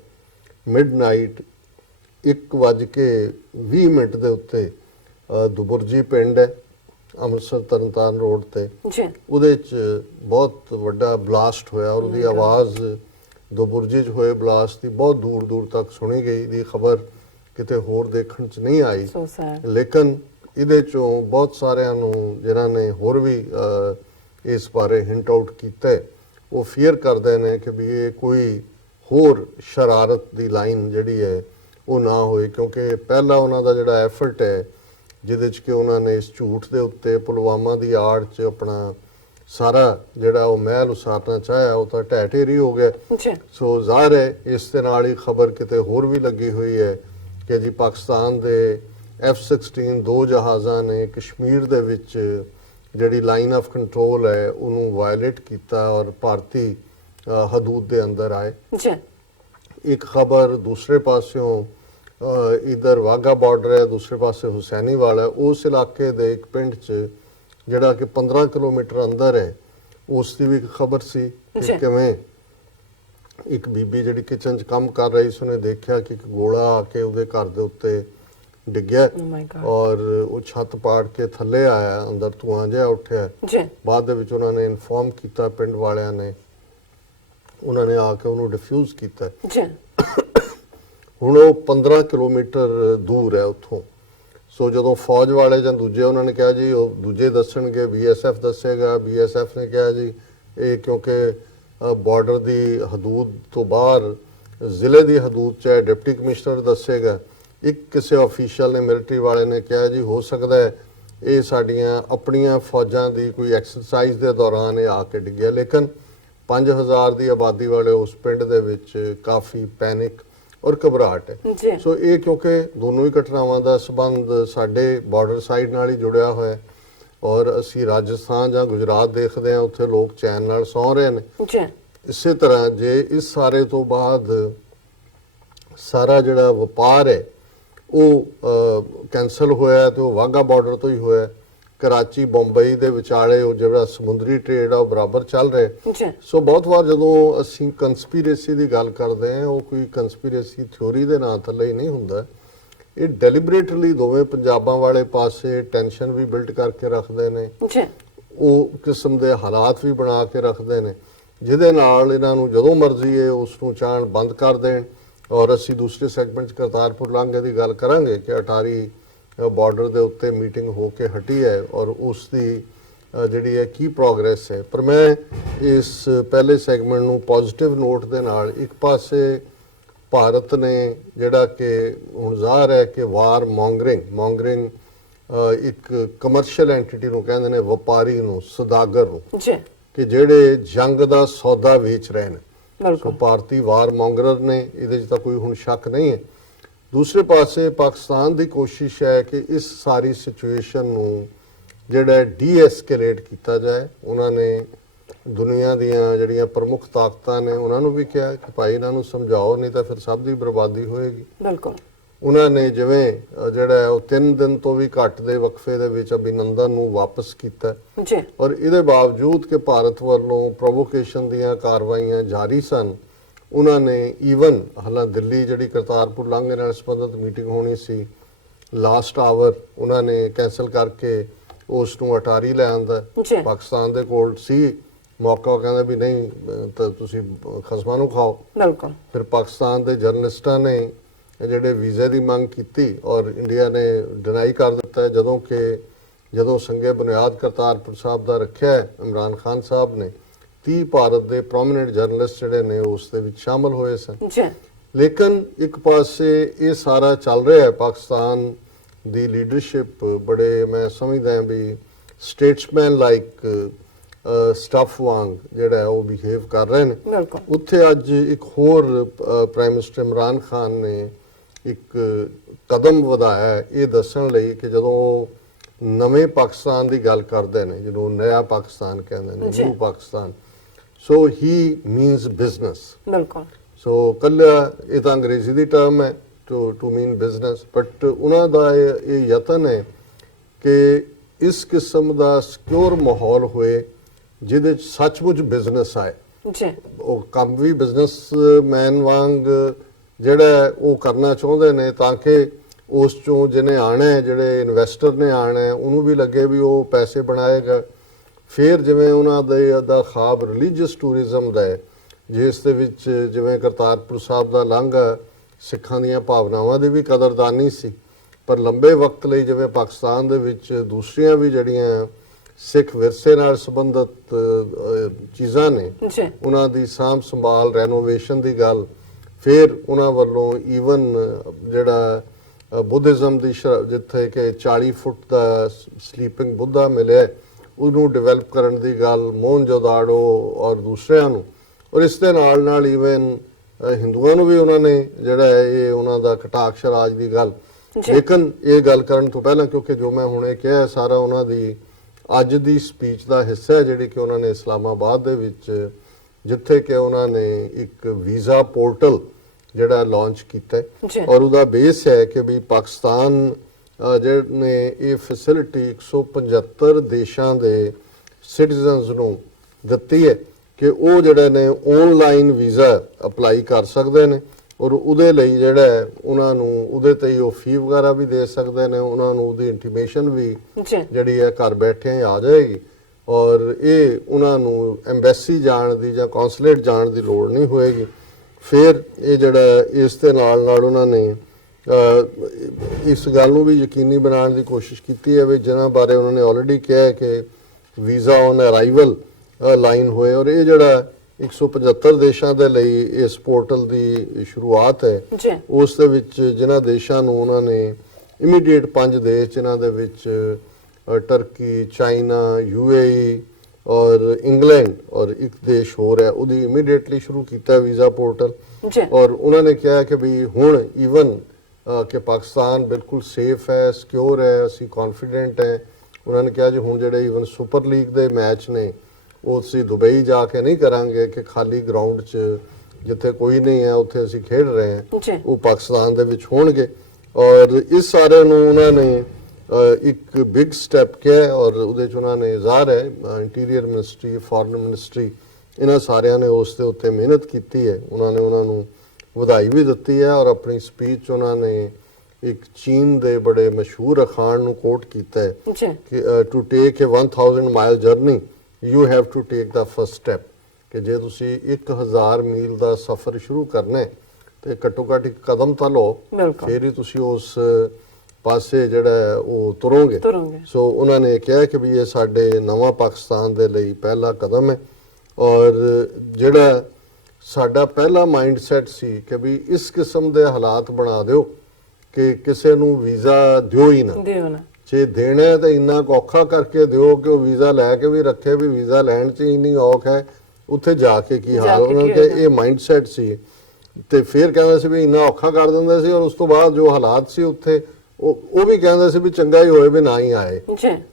ਮਿਡਨਾਈਟ 1:20 ਦੇ ਉੱਤੇ ਦੁਬੁਰਜੀ ਪਿੰਡ ਹੈ ਅੰਮ੍ਰਿਤਸਰ ਤਰਨਤਾਰਨ ਰੋਡ ਤੇ, ਉਹਦੇ 'ਚ ਬਹੁਤ ਵੱਡਾ ਬਲਾਸਟ ਹੋਇਆ ਔਰ ਉਹਦੀ ਆਵਾਜ਼ ਦੁਬੁਰਜੀ 'ਚ ਹੋਏ ਬਲਾਸਟ ਦੀ ਬਹੁਤ ਦੂਰ ਦੂਰ ਤੱਕ ਸੁਣੀ ਗਈ। ਦੀ ਖਬਰ ਕਿਤੇ ਹੋਰ ਦੇਖਣ 'ਚ ਨਹੀਂ ਆਈ, ਲੇਕਿਨ ਇਹਦੇ 'ਚੋਂ ਬਹੁਤ ਸਾਰਿਆਂ ਨੂੰ ਜਿਨ੍ਹਾਂ ਨੇ ਹੋਰ ਵੀ ਇਸ ਬਾਰੇ ਹਿੰਟ ਆਊਟ ਕੀਤਾ, ਉਹ ਫੀਅਰ ਕਰਦੇ ਨੇ ਕਿ ਵੀ ਇਹ ਕੋਈ ਹੋਰ ਸ਼ਰਾਰਤ ਦੀ ਲਾਈਨ ਜਿਹੜੀ ਹੈ ਉਹ ਨਾ ਹੋਏ, ਕਿਉਂਕਿ ਪਹਿਲਾ ਉਹਨਾਂ ਦਾ ਜਿਹੜਾ ਐਫਰਟ ਹੈ ਜਿਹਦੇ 'ਚ ਕਿ ਉਹਨਾਂ ਨੇ ਇਸ ਝੂਠ ਦੇ ਉੱਤੇ ਪੁਲਵਾਮਾ ਦੀ ਆੜ 'ਚ ਆਪਣਾ ਸਾਰਾ ਜਿਹੜਾ ਉਹ ਮਹਿਲ ਉਸਾਰਨਾ ਚਾਹਿਆ, ਉਹ ਤਾਂ ਢਹਿ ਢੇਰੀ ਹੋ ਗਿਆ। ਸੋ ਜ਼ਾਹਰ ਹੈ ਇਸ ਦੇ ਨਾਲ ਹੀ ਖਬਰ ਕਿਤੇ ਹੋਰ ਵੀ ਲੱਗੀ ਹੋਈ ਹੈ ਕਿ ਜੀ ਪਾਕਿਸਤਾਨ ਦੇ F-16 ਦੋ ਜਹਾਜ਼ਾਂ ਨੇ ਕਸ਼ਮੀਰ ਦੇ ਵਿੱਚ ਜਿਹੜੀ ਲਾਈਨ ਆਫ ਕੰਟਰੋਲ ਹੈ ਉਹਨੂੰ ਵਾਇਲੇਟ ਕੀਤਾ ਔਰ ਭਾਰਤੀ ਹਦੂਦ ਦੇ ਅੰਦਰ ਆਏ। ਇੱਕ ਖਬਰ ਦੂਸਰੇ ਪਾਸਿਓਂ ਇਧਰ ਵਾਗਾ ਬਾਰਡਰ ਹੈ, ਦੂਸਰੇ ਪਾਸੇ ਹੁਸੈਨੀਵਾਲ ਹੈ, ਉਸ ਇਲਾਕੇ ਦੇ ਇੱਕ ਪਿੰਡ 'ਚ ਜਿਹੜਾ ਕਿ 15 ਕਿਲੋਮੀਟਰ ਅੰਦਰ ਹੈ, ਉਸ ਦੀ ਵੀ ਇੱਕ ਖਬਰ ਸੀ ਕਿ ਕਿਵੇਂ ਇੱਕ ਬੀਬੀ ਜਿਹੜੀ ਕਿਚਨ 'ਚ ਕੰਮ ਕਰ ਰਹੀ ਸੀ, ਉਹਨੇ ਦੇਖਿਆ ਕਿ ਇੱਕ ਗੋਲਾ ਆ ਕੇ ਉਹਦੇ ਘਰ ਦੇ ਉੱਤੇ ਡਿੱਗਿਆ ਔਰ ਉਹ ਛੱਤ ਪਾੜ ਕੇ ਥੱਲੇ ਆਇਆ, ਅੰਦਰ ਧੂਆਂ ਜਿਹਾ ਉੱਠਿਆ। ਬਾਅਦ ਦੇ ਵਿੱਚ ਉਹਨਾਂ ਨੇ ਇਨਫੋਰਮ ਕੀਤਾ ਪਿੰਡ ਵਾਲਿਆਂ ਨੇ, ਉਹਨਾਂ ਨੇ ਆ ਕੇ ਉਹਨੂੰ ਡਿਫਿਊਜ਼ ਕੀਤਾ। ਹੁਣ ਉਹ 15 ਕਿਲੋਮੀਟਰ ਦੂਰ ਹੈ ਉੱਥੋਂ। ਸੋ ਜਦੋਂ ਫੌਜ ਵਾਲੇ ਜਾਂ ਦੂਜੇ ਉਹਨਾਂ ਨੇ ਕਿਹਾ ਜੀ ਉਹ ਦੂਜੇ ਦੱਸਣਗੇ, BSF ਦੱਸੇਗਾ, BSF ਨੇ ਕਿਹਾ ਜੀ ਇਹ ਕਿਉਂਕਿ ਬਾਰਡਰ ਦੀ ਹਦੂਦ ਤੋਂ ਬਾਹਰ ਜ਼ਿਲ੍ਹੇ ਦੀ ਹਦੂਦ 'ਚ ਹੈ, ਡਿਪਟੀ ਕਮਿਸ਼ਨਰ ਦੱਸੇਗਾ। ਇੱਕ ਕਿਸੇ ਅਫੀਸ਼ੀਅਲ ਨੇ ਮਿਲਟਰੀ ਵਾਲੇ ਨੇ ਕਿਹਾ ਜੀ ਹੋ ਸਕਦਾ ਹੈ ਇਹ ਸਾਡੀਆਂ ਆਪਣੀਆਂ ਫੌਜਾਂ ਦੀ ਕੋਈ ਐਕਸਰਸਾਈਜ਼ ਦੇ ਦੌਰਾਨ ਇਹ ਆ ਕੇ ਡਿੱਗਿਆ। ਲੇਕਿਨ 5000 ਦੀ ਆਬਾਦੀ ਵਾਲੇ ਉਸ ਪਿੰਡ ਦੇ ਵਿੱਚ ਕਾਫੀ ਪੈਨਿਕ ਔਰ ਘਬਰਾਹਟ ਹੈ। ਸੋ ਇਹ ਕਿਉਂਕਿ ਦੋਨੋਂ ਹੀ ਘਟਨਾਵਾਂ ਦਾ ਸੰਬੰਧ ਸਾਡੇ ਬਾਰਡਰ ਸਾਈਡ ਨਾਲ ਹੀ ਜੁੜਿਆ ਹੋਇਆ ਹੈ ਔਰ ਅਸੀਂ ਰਾਜਸਥਾਨ ਜਾਂ ਗੁਜਰਾਤ ਦੇਖਦੇ ਹਾਂ ਉੱਥੇ ਲੋਕ ਚੈਨ ਨਾਲ ਸੌਂ ਰਹੇ ਨੇ। ਇਸੇ ਤਰ੍ਹਾਂ ਜੇ ਇਸ ਸਾਰੇ ਤੋਂ ਬਾਅਦ ਸਾਰਾ ਜਿਹੜਾ ਵਪਾਰ ਹੈ ਉਹ ਕੈਂਸਲ ਹੋਇਆ ਤੇ ਉਹ ਵਾਘਾ ਬਾਰਡਰ ਤੋਂ ਹੀ ਹੋਇਆ, कराची ਬੰਬਈ ਦੇ ਵਿਚਾਲੇ ਉਹ ਜਿਹੜਾ ਸਮੁੰਦਰੀ ਟ੍ਰੇਡ ਆ ਉਹ ਬਰਾਬਰ ਚੱਲ ਰਿਹਾ ਜੀ ਸੋ ਬਹੁਤ ਵਾਰ ਜਦੋਂ ਅਸੀਂ ਕੰਸਪੀਰੇਸੀ ਦੀ ਗੱਲ ਕਰਦੇ ਹਾਂ ਉਹ ਕੋਈ ਕੰਸਪੀਰੇਸੀ ਥਿਉਰੀ ਦੇ ਨਾਂ ਥੱਲੇ ਹੀ ਨਹੀਂ ਹੁੰਦਾ ਇਹ ਡੈਲੀਬਰੇਟਲੀ ਦੋਵੇਂ ਪੰਜਾਬਾਂ ਵਾਲੇ ਪਾਸੇ ਟੈਨਸ਼ਨ ਵੀ ਬਿਲਡ ਕਰਕੇ ਰੱਖਦੇ ਨੇ ਜੀ ਉਹ ਕਿਸਮ ਦੇ ਹਾਲਾਤ ਵੀ ਬਣਾ ਕੇ ਰੱਖਦੇ ਨੇ ਜਿਹਦੇ ਨਾਲ ਇਹਨਾਂ ਨੂੰ ਜਦੋਂ ਮਰਜ਼ੀ ਇਹ ਉਸ ਨੂੰ ਚਾਹਣ ਬੰਦ ਕਰ ਦੇਣ ਔਰ ਅਸੀਂ ਦੂਸਰੇ ਸੈਗਮੈਂਟ 'ਚ ਕਰਤਾਰਪੁਰ ਲਾਂਘੇ ਦੀ ਗੱਲ ਕਰਾਂਗੇ ਕਿ ਅਟਾਰੀ ਬਾਰਡਰ ਦੇ ਉੱਤੇ ਮੀਟਿੰਗ ਹੋ ਕੇ ਹਟੀ ਹੈ ਔਰ ਉਸ ਦੀ ਜਿਹੜੀ ਹੈ ਕੀ ਪ੍ਰੋਗਰੈਸ ਹੈ ਪਰ ਮੈਂ ਇਸ ਪਹਿਲੇ ਸੈਗਮੈਂਟ ਨੂੰ ਪੋਜ਼ਿਟਿਵ ਨੋਟ ਦੇ ਨਾਲ ਇੱਕ ਪਾਸੇ ਭਾਰਤ ਨੇ ਜਿਹੜਾ ਕਿ ਹੁਣ ਜ਼ਾਹਰ ਹੈ ਕਿ ਵਾਰ ਮੌਂਗਰਿੰਗ ਇੱਕ ਕਮਰਸ਼ੀਅਲ ਐਂਟੀਟੀ ਨੂੰ ਕਹਿੰਦੇ ਨੇ ਵਪਾਰੀ ਨੂੰ ਸੌਦਾਗਰ ਨੂੰ ਜੀ ਕਿ ਜਿਹੜੇ ਜੰਗ ਦਾ ਸੌਦਾ ਵੇਚ ਰਹੇ ਨੇ ਸੋ ਬਿਲਕੁਲ ਭਾਰਤੀ ਵਾਰ ਮੌਂਗਰਰ ਨੇ ਇਹਦੇ 'ਚ ਤਾਂ ਕੋਈ ਹੁਣ ਸ਼ੱਕ ਨਹੀਂ ਹੈ ਦੂਸਰੇ ਪਾਸੇ ਪਾਕਿਸਤਾਨ ਦੀ ਕੋਸ਼ਿਸ਼ ਹੈ ਕਿ ਇਸ ਸਾਰੀ ਸਿਚੁਏਸ਼ਨ ਨੂੰ ਜਿਹੜਾ ਡੀ-ਐਸਕੇਲੇਟ ਕੀਤਾ ਜਾਏ ਉਹਨਾਂ ਨੇ ਦੁਨੀਆ ਦੀਆਂ ਜਿਹੜੀਆਂ ਪ੍ਰਮੁੱਖ ਤਾਕਤਾਂ ਨੇ ਉਹਨਾਂ ਨੂੰ ਵੀ ਕਿਹਾ ਕਿ ਭਾਈ ਇਹਨਾਂ ਨੂੰ ਸਮਝਾਓ ਨਹੀਂ ਤਾਂ ਫਿਰ ਸਭ ਦੀ ਬਰਬਾਦੀ ਹੋਏਗੀ ਬਿਲਕੁਲ ਉਹਨਾਂ ਨੇ ਜਿਵੇਂ ਜਿਹੜਾ ਉਹ 3 ਦਿਨ ਤੋਂ ਵੀ ਘੱਟ ਦੇ ਵਕਫੇ ਦੇ ਵਿੱਚ ਅਭਿਨੰਦਨ ਨੂੰ ਵਾਪਸ ਕੀਤਾ ਜੀ ਔਰ ਇਹਦੇ ਬਾਵਜੂਦ ਕਿ ਭਾਰਤ ਵੱਲੋਂ ਪ੍ਰੋਵੋਕੇਸ਼ਨ ਦੀਆਂ ਕਾਰਵਾਈਆਂ ਜਾਰੀ ਸਨ ਉਹਨਾਂ ਨੇ ਈਵਨ ਹਾਲਾਂ ਦਿੱਲੀ ਜਿਹੜੀ ਕਰਤਾਰਪੁਰ ਲਾਂਘੇ ਨਾਲ ਸੰਬੰਧਿਤ ਮੀਟਿੰਗ ਹੋਣੀ ਸੀ ਲਾਸਟ ਆਵਰ ਉਹਨਾਂ ਨੇ ਕੈਂਸਲ ਕਰਕੇ ਉਸ ਨੂੰ ਅਟਾਰੀ ਲੈ ਆਂਦਾ ਜੀ ਪਾਕਿਸਤਾਨ ਦੇ ਕੋਲ ਸੀ ਮੌਕਾ ਕਹਿੰਦਾ ਵੀ ਨਹੀਂ ਤਾਂ ਤੁਸੀਂ ਖਸਮਾਂ ਨੂੰ ਖਾਓ ਬਿਲਕੁਲ ਫਿਰ ਪਾਕਿਸਤਾਨ ਦੇ ਜਰਨਲਿਸਟਾਂ ਨੇ ਜਿਹੜੇ ਵੀਜ਼ੇ ਦੀ ਮੰਗ ਕੀਤੀ ਔਰ ਇੰਡੀਆ ਨੇ ਡਿਨਾਈ ਕਰ ਦਿੱਤਾ ਜਦੋਂ ਸੰਗੇ ਬੁਨਿਆਦ ਕਰਤਾਰਪੁਰ ਸਾਹਿਬ ਦਾ ਰੱਖਿਆ ਹੈ ਇਮਰਾਨ ਖਾਨ ਸਾਹਿਬ ਨੇ 30 ਭਾਰਤ ਦੇ ਪ੍ਰੋਮਿਨੈਂਟ ਜਰਨਲਿਸਟ ਜਿਹੜੇ ਨੇ ਉਸ ਦੇ ਵਿੱਚ ਸ਼ਾਮਲ ਹੋਏ ਸਨ ਜੀ ਲੇਕਿਨ ਇੱਕ ਪਾਸੇ ਇਹ ਸਾਰਾ ਚੱਲ ਰਿਹਾ ਹੈ ਪਾਕਿਸਤਾਨ ਦੀ ਲੀਡਰਸ਼ਿਪ ਬੜੇ ਮੈਂ ਸਮਝਦਾ ਹਾਂ ਵੀ ਸਟੇਟਸਮੈਨ ਲਾਈਕ ਸਟਾਫ ਵਾਂਗ ਜਿਹੜਾ ਉਹ ਬਿਹੇਵ ਕਰ ਰਹੇ ਨੇ ਬਿਲਕੁਲ ਉੱਥੇ ਅੱਜ ਇੱਕ ਹੋਰ ਪ੍ਰਾਈਮ ਮਿਨਿਸਟਰ ਇਮਰਾਨ ਖਾਨ ਨੇ ਇੱਕ ਕਦਮ ਵਧਾਇਆ ਇਹ ਦੱਸਣ ਲਈ ਕਿ ਜਦੋਂ ਨਵੇਂ ਪਾਕਿਸਤਾਨ ਦੀ ਗੱਲ ਕਰਦੇ ਨੇ ਜਿਹਨੂੰ ਨਇਆ ਪਾਕਿਸਤਾਨ ਕਹਿੰਦੇ ਨੇ ਨਿਊ ਪਾਕਿਸਤਾਨ ਸੋ ਹੀ ਮੀਨਸ ਬਿਜ਼ਨਸ ਬਿਲਕੁਲ ਸੋ ਕੱਲਾ ਇਹ ਤਾਂ ਅੰਗਰੇਜ਼ੀ ਦੀ ਟਰਮ ਹੈ ਟੂ ਮੀਨ ਬਿਜ਼ਨਸ ਬਟ ਉਹਨਾਂ ਦਾ ਇਹ ਯਤਨ ਹੈ ਕਿ ਇਸ ਕਿਸਮ ਦਾ ਸਿਕਿਉਰ ਮਾਹੌਲ ਹੋਏ ਜਿਹਦੇ ਚ ਸੱਚਮੁੱਚ ਬਿਜ਼ਨਸ ਆਏ ਜੀ ਉਹ ਕੰਮ ਵੀ ਬਿਜ਼ਨਸਮੈਨ ਵਾਂਗ ਜਿਹੜਾ ਉਹ ਕਰਨਾ ਚਾਹੁੰਦੇ ਨੇ ਤਾਂ ਕਿ ਉਸ ਚੋਂ ਜਿਹਨੇ ਆਣਾ ਹੈ ਜਿਹੜੇ ਇਨਵੈਸਟਰ ਨੇ ਆਣਾ ਹੈ ਉਹਨੂੰ ਵੀ ਲੱਗੇ ਵੀ ਉਹ ਪੈਸੇ ਬਣਾਏਗਾ ਫਿਰ ਜਿਵੇਂ ਉਹਨਾਂ ਦਾ ਖਾਬ ਰਿਲੀਜੀਅਸ ਟੂਰਿਜ਼ਮ ਦਾ ਹੈ ਜਿਸ ਦੇ ਵਿੱਚ ਜਿਵੇਂ ਕਰਤਾਰਪੁਰ ਸਾਹਿਬ ਦਾ ਲਾਂਘਾ ਸਿੱਖਾਂ ਦੀਆਂ ਭਾਵਨਾਵਾਂ ਦੀ ਵੀ ਕਦਰਦਾਨੀ ਸੀ ਪਰ ਲੰਬੇ ਵਕਤ ਲਈ ਜਿਵੇਂ ਪਾਕਿਸਤਾਨ ਦੇ ਵਿੱਚ ਦੂਸਰੀਆਂ ਵੀ ਜਿਹੜੀਆਂ ਸਿੱਖ ਵਿਰਸੇ ਨਾਲ ਸੰਬੰਧਿਤ ਚੀਜ਼ਾਂ ਨੇ ਉਹਨਾਂ ਦੀ ਸਾਂਭ ਸੰਭਾਲ ਰੈਨੋਵੇਸ਼ਨ ਦੀ ਗੱਲ ਫਿਰ ਉਹਨਾਂ ਵੱਲੋਂ ਈਵਨ ਜਿਹੜਾ ਬੁੱਧਿਜ਼ਮ ਦੀ ਜਿੱਥੇ ਕਿ 40 ਫੁੱਟ ਦਾ ਸਲੀਪਿੰਗ ਬੁੱਧਾ ਮਿਲਿਆ ਉਹਨੂੰ ਡਿਵੈਲਪ ਕਰਨ ਦੀ ਗੱਲ ਮੋਹਨਜੋਦਾੜੋ ਔਰ ਦੂਸਰਿਆਂ ਨੂੰ ਔਰ ਇਸ ਦੇ ਨਾਲ ਈਵਨ ਹਿੰਦੂਆਂ ਨੂੰ ਵੀ ਉਹਨਾਂ ਨੇ ਜਿਹੜਾ ਇਹ ਉਹਨਾਂ ਦਾ ਕਟਾਕਸ਼ ਰਾਜ ਦੀ ਗੱਲ ਲੇਕਿਨ ਇਹ ਗੱਲ ਕਰਨ ਤੋਂ ਪਹਿਲਾਂ ਕਿਉਂਕਿ ਜੋ ਮੈਂ ਹੁਣੇ ਕਿਹਾ ਸਾਰਾ ਉਹਨਾਂ ਦੀ ਅੱਜ ਦੀ ਸਪੀਚ ਦਾ ਹਿੱਸਾ ਹੈ ਜਿਹੜੀ ਕਿ ਉਹਨਾਂ ਨੇ ਇਸਲਾਮਾਬਾਦ ਦੇ ਵਿੱਚ ਜਿੱਥੇ ਕਿ ਉਹਨਾਂ ਨੇ ਇੱਕ ਵੀਜ਼ਾ ਪੋਰਟਲ ਜਿਹੜਾ ਲਾਂਚ ਕੀਤਾ ਔਰ ਉਹਦਾ ਬੇਸ ਹੈ ਕਿ ਵੀ ਪਾਕਿਸਤਾਨ ਜਿਹਨੇ ਇਹ ਫੈਸਿਲਿਟੀ 175 ਦੇਸ਼ਾਂ ਦੇ ਸਿਟੀਜ਼ਨਸ ਨੂੰ ਦਿੱਤੀ ਹੈ ਕਿ ਉਹ ਜਿਹੜੇ ਨੇ ਆਨਲਾਈਨ ਵੀਜ਼ਾ ਅਪਲਾਈ ਕਰ ਸਕਦੇ ਨੇ ਔਰ ਉਹਦੇ ਲਈ ਜਿਹੜਾ ਉਹਨਾਂ ਨੂੰ ਉਹਦੇ ਤੇ ਉਹ ਫੀ ਵਗੈਰਾ ਵੀ ਦੇ ਸਕਦੇ ਨੇ ਉਹਨਾਂ ਨੂੰ ਉਹਦੀ ਇੰਟੀਮੇਸ਼ਨ ਵੀ ਜਿਹੜੀ ਹੈ ਘਰ ਬੈਠੇ ਆ ਜਾਏਗੀ ਔਰ ਇਹ ਉਹਨਾਂ ਨੂੰ ਐਮਬੈਸੀ ਜਾਣ ਦੀ ਜਾਂ ਕੌਂਸੂਲੇਟ ਜਾਣ ਦੀ ਲੋੜ ਨਹੀਂ ਹੋਏਗੀ ਫਿਰ ਇਹ ਜਿਹੜਾ ਇਸ ਦੇ ਨਾਲ ਉਹਨਾਂ ਨੇ ਇਸ ਗੱਲ ਨੂੰ ਵੀ ਯਕੀਨੀ ਬਣਾਉਣ ਦੀ ਕੋਸ਼ਿਸ਼ ਕੀਤੀ ਹੈ ਵੀ ਜਿਨ੍ਹਾਂ ਬਾਰੇ ਉਹਨਾਂ ਨੇ ਆਲਰੇਡੀ ਕਿਹਾ ਹੈ ਕਿ ਵੀਜ਼ਾ ਔਨ ਅਰਾਈਵਲ ਲਾਈਨ ਹੋਏ ਔਰ ਇਹ ਜਿਹੜਾ 175 ਦੇਸ਼ਾਂ ਦੇ ਲਈ ਇਸ ਪੋਰਟਲ ਦੀ ਸ਼ੁਰੂਆਤ ਹੈ ਉਸ ਦੇ ਵਿੱਚ ਜਿਨ੍ਹਾਂ ਦੇਸ਼ਾਂ ਨੂੰ ਉਹਨਾਂ ਨੇ ਇਮੀਡੀਏਟ 5 ਦੇਸ਼ ਜਿਨ੍ਹਾਂ ਦੇ ਵਿੱਚ ਟਰਕੀ ਚਾਈਨਾ UAE ਔਰ ਇੰਗਲੈਂਡ ਔਰ ਇੱਕ ਦੇਸ਼ ਹੋਰ ਹੈ ਉਹਦੀ ਇਮੀਡੀਏਟਲੀ ਸ਼ੁਰੂ ਕੀਤਾ ਵੀਜ਼ਾ ਪੋਰਟਲ ਔਰ ਉਹਨਾਂ ਨੇ ਕਿਹਾ ਕਿ ਵੀ ਹੁਣ ਈਵਨ ਕਿ ਪਾਕਿਸਤਾਨ ਬਿਲਕੁਲ ਸੇਫ ਹੈ ਸਿਕਿਉਰ ਹੈ ਅਸੀਂ ਕੌਨਫੀਡੈਂਟ ਹੈ ਉਹਨਾਂ ਨੇ ਕਿਹਾ ਜੀ ਹੁਣ ਜਿਹੜੇ ਈਵਨ ਸੁਪਰ ਲੀਗ ਦੇ ਮੈਚ ਨੇ ਉਹ ਅਸੀਂ ਦੁਬਈ ਜਾ ਕੇ ਨਹੀਂ ਕਰਾਂਗੇ ਕਿ ਖਾਲੀ ਗਰਾਊਂਡ 'ਚ ਜਿੱਥੇ ਕੋਈ ਨਹੀਂ ਹੈ ਉੱਥੇ ਅਸੀਂ ਖੇਡ ਰਹੇ ਹਾਂ ਉਹ ਪਾਕਿਸਤਾਨ ਦੇ ਵਿੱਚ ਹੋਣਗੇ ਔਰ ਇਸ ਸਾਰੇ ਨੂੰ ਉਹਨਾਂ ਨੇ ਇੱਕ ਬਿਗ ਸਟੈਪ ਕਿਹਾ ਔਰ ਉਹਦੇ ਚ ਉਹਨਾਂ ਨੇ ਜ਼ਾਹਰ ਹੈ ਇੰਟੀਰੀਅਰ ਮਿਨਿਸਟਰੀ, ਫੋਰਨ ਮਿਨਿਸਟਰੀ, ਇਹਨਾਂ ਸਾਰਿਆਂ ਨੇ ਉਸ ਦੇ ਉੱਤੇ ਮਿਹਨਤ ਕੀਤੀ ਹੈ। ਉਹਨਾਂ ਨੂੰ ਵਧਾਈ ਵੀ ਦਿੱਤੀ ਹੈ ਔਰ ਆਪਣੀ ਸਪੀਚ ਉਹਨਾਂ ਨੇ ਇੱਕ ਚੀਨ ਦੇ ਬੜੇ ਮਸ਼ਹੂਰ ਅਖਾਣ ਨੂੰ ਕੋਟ ਕੀਤਾ ਹੈ ਕਿ to take a 1000 mile journey you have to take the first step, ਕਿ ਜੇ ਤੁਸੀਂ 1000 ਮੀਲ ਦਾ ਸਫ਼ਰ ਸ਼ੁਰੂ ਕਰਨਾ ਹੈ ਤੇ ਘੱਟੋ ਘੱਟ ਇੱਕ ਕਦਮ ਤਾਂ ਲਓ, ਫਿਰ ਹੀ ਤੁਸੀਂ ਉਸ ਪਾਸੇ ਜਿਹੜਾ ਉਹ ਤੁਰੋਗੇ। ਸੋ ਉਹਨਾਂ ਨੇ ਕਿਹਾ ਕਿ ਵੀ ਇਹ ਸਾਡੇ ਨਵਾਂ ਪਾਕਿਸਤਾਨ ਦੇ ਲਈ ਪਹਿਲਾ ਕਦਮ ਹੈ ਔਰ ਜਿਹੜਾ ਸਾਡਾ ਪਹਿਲਾ ਮਾਈਂਡਸੈਟ ਸੀ ਕਿ ਵੀ ਇਸ ਕਿਸਮ ਦੇ ਹਾਲਾਤ ਬਣਾ ਦਿਓ ਕਿ ਕਿਸੇ ਨੂੰ ਵੀਜ਼ਾ ਦਿਓ ਹੀ ਨਾ, ਜੇ ਦੇਣਾ ਹੈ ਤਾਂ ਇੰਨਾ ਔਖਾ ਕਰਕੇ ਦਿਓ ਕਿ ਉਹ ਵੀਜ਼ਾ ਲੈ ਕੇ ਵੀ ਰੱਖੇ, ਵੀ ਵੀਜ਼ਾ ਲੈਣ 'ਚ ਇੰਨੀ ਔਖ ਹੈ ਉੱਥੇ ਜਾ ਕੇ ਕੀ ਹਾਲ। ਉਹਨਾਂ ਨੇ ਇਹ ਮਾਈਂਡਸੈਟ ਸੀ ਤੇ ਫਿਰ ਕਹਿੰਦੇ ਸੀ ਵੀ ਇੰਨਾ ਔਖਾ ਕਰ ਦਿੰਦੇ ਸੀ ਔਰ ਉਸ ਤੋਂ ਬਾਅਦ ਜੋ ਹਾਲਾਤ ਸੀ ਉੱਥੇ ਉਹ ਵੀ ਕਹਿੰਦੇ ਸੀ ਵੀ ਚੰਗਾ ਹੀ ਹੋਏ ਵੀ ਨਾ ਹੀ ਆਏ,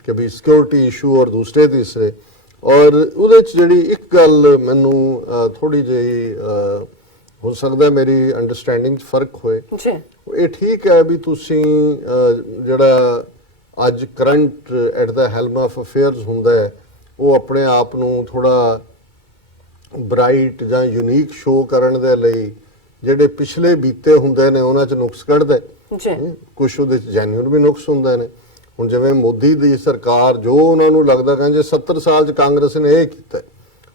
ਕਿ ਵੀ ਸਿਕਿਉਰਿਟੀ ਇਸ਼ੂ ਔਰ ਦੂਸਰੇ ਤੀਸਰੇ। ਔਰ ਉਹਦੇ 'ਚ ਜਿਹੜੀ ਇੱਕ ਗੱਲ ਮੈਨੂੰ ਥੋੜੀ ਜਿਹੀ ਹੋ ਸਕਦਾ ਮੇਰੀ ਅੰਡਰਸਟੈਂਡਿੰਗ 'ਚ ਫਰਕ ਹੋਏ, ਇਹ ਠੀਕ ਹੈ ਵੀ ਤੁਸੀਂ ਜਿਹੜਾ ਅੱਜ current at the helm of affairs ਹੁੰਦਾ ਹੈ ਉਹ ਆਪਣੇ ਆਪ ਨੂੰ ਥੋੜਾ ਬ੍ਰਾਈਟ ਜਾਂ ਯੂਨੀਕ ਸ਼ੋ ਕਰਨ ਦੇ ਲਈ ਜਿਹੜੇ ਪਿਛਲੇ ਬੀਤੇ ਹੁੰਦੇ ਨੇ ਉਹਨਾਂ 'ਚ ਨੁਕਸ ਕੱਢਦੇ, ਕੁਛ ਉਹਦੇ 'ਚ ਜੈਨੂਇਨ ਵੀ ਨੁਕਸ ਹੁੰਦੇ ਨੇ। ਹੁਣ ਜਿਵੇਂ ਮੋਦੀ ਦੀ ਸਰਕਾਰ ਜੋ ਉਹਨਾਂ ਨੂੰ ਲੱਗਦਾ ਕਹਿੰਦੇ 70 ਸਾਲ 'ਚ ਕਾਂਗਰਸ ਨੇ ਇਹ ਕੀਤਾ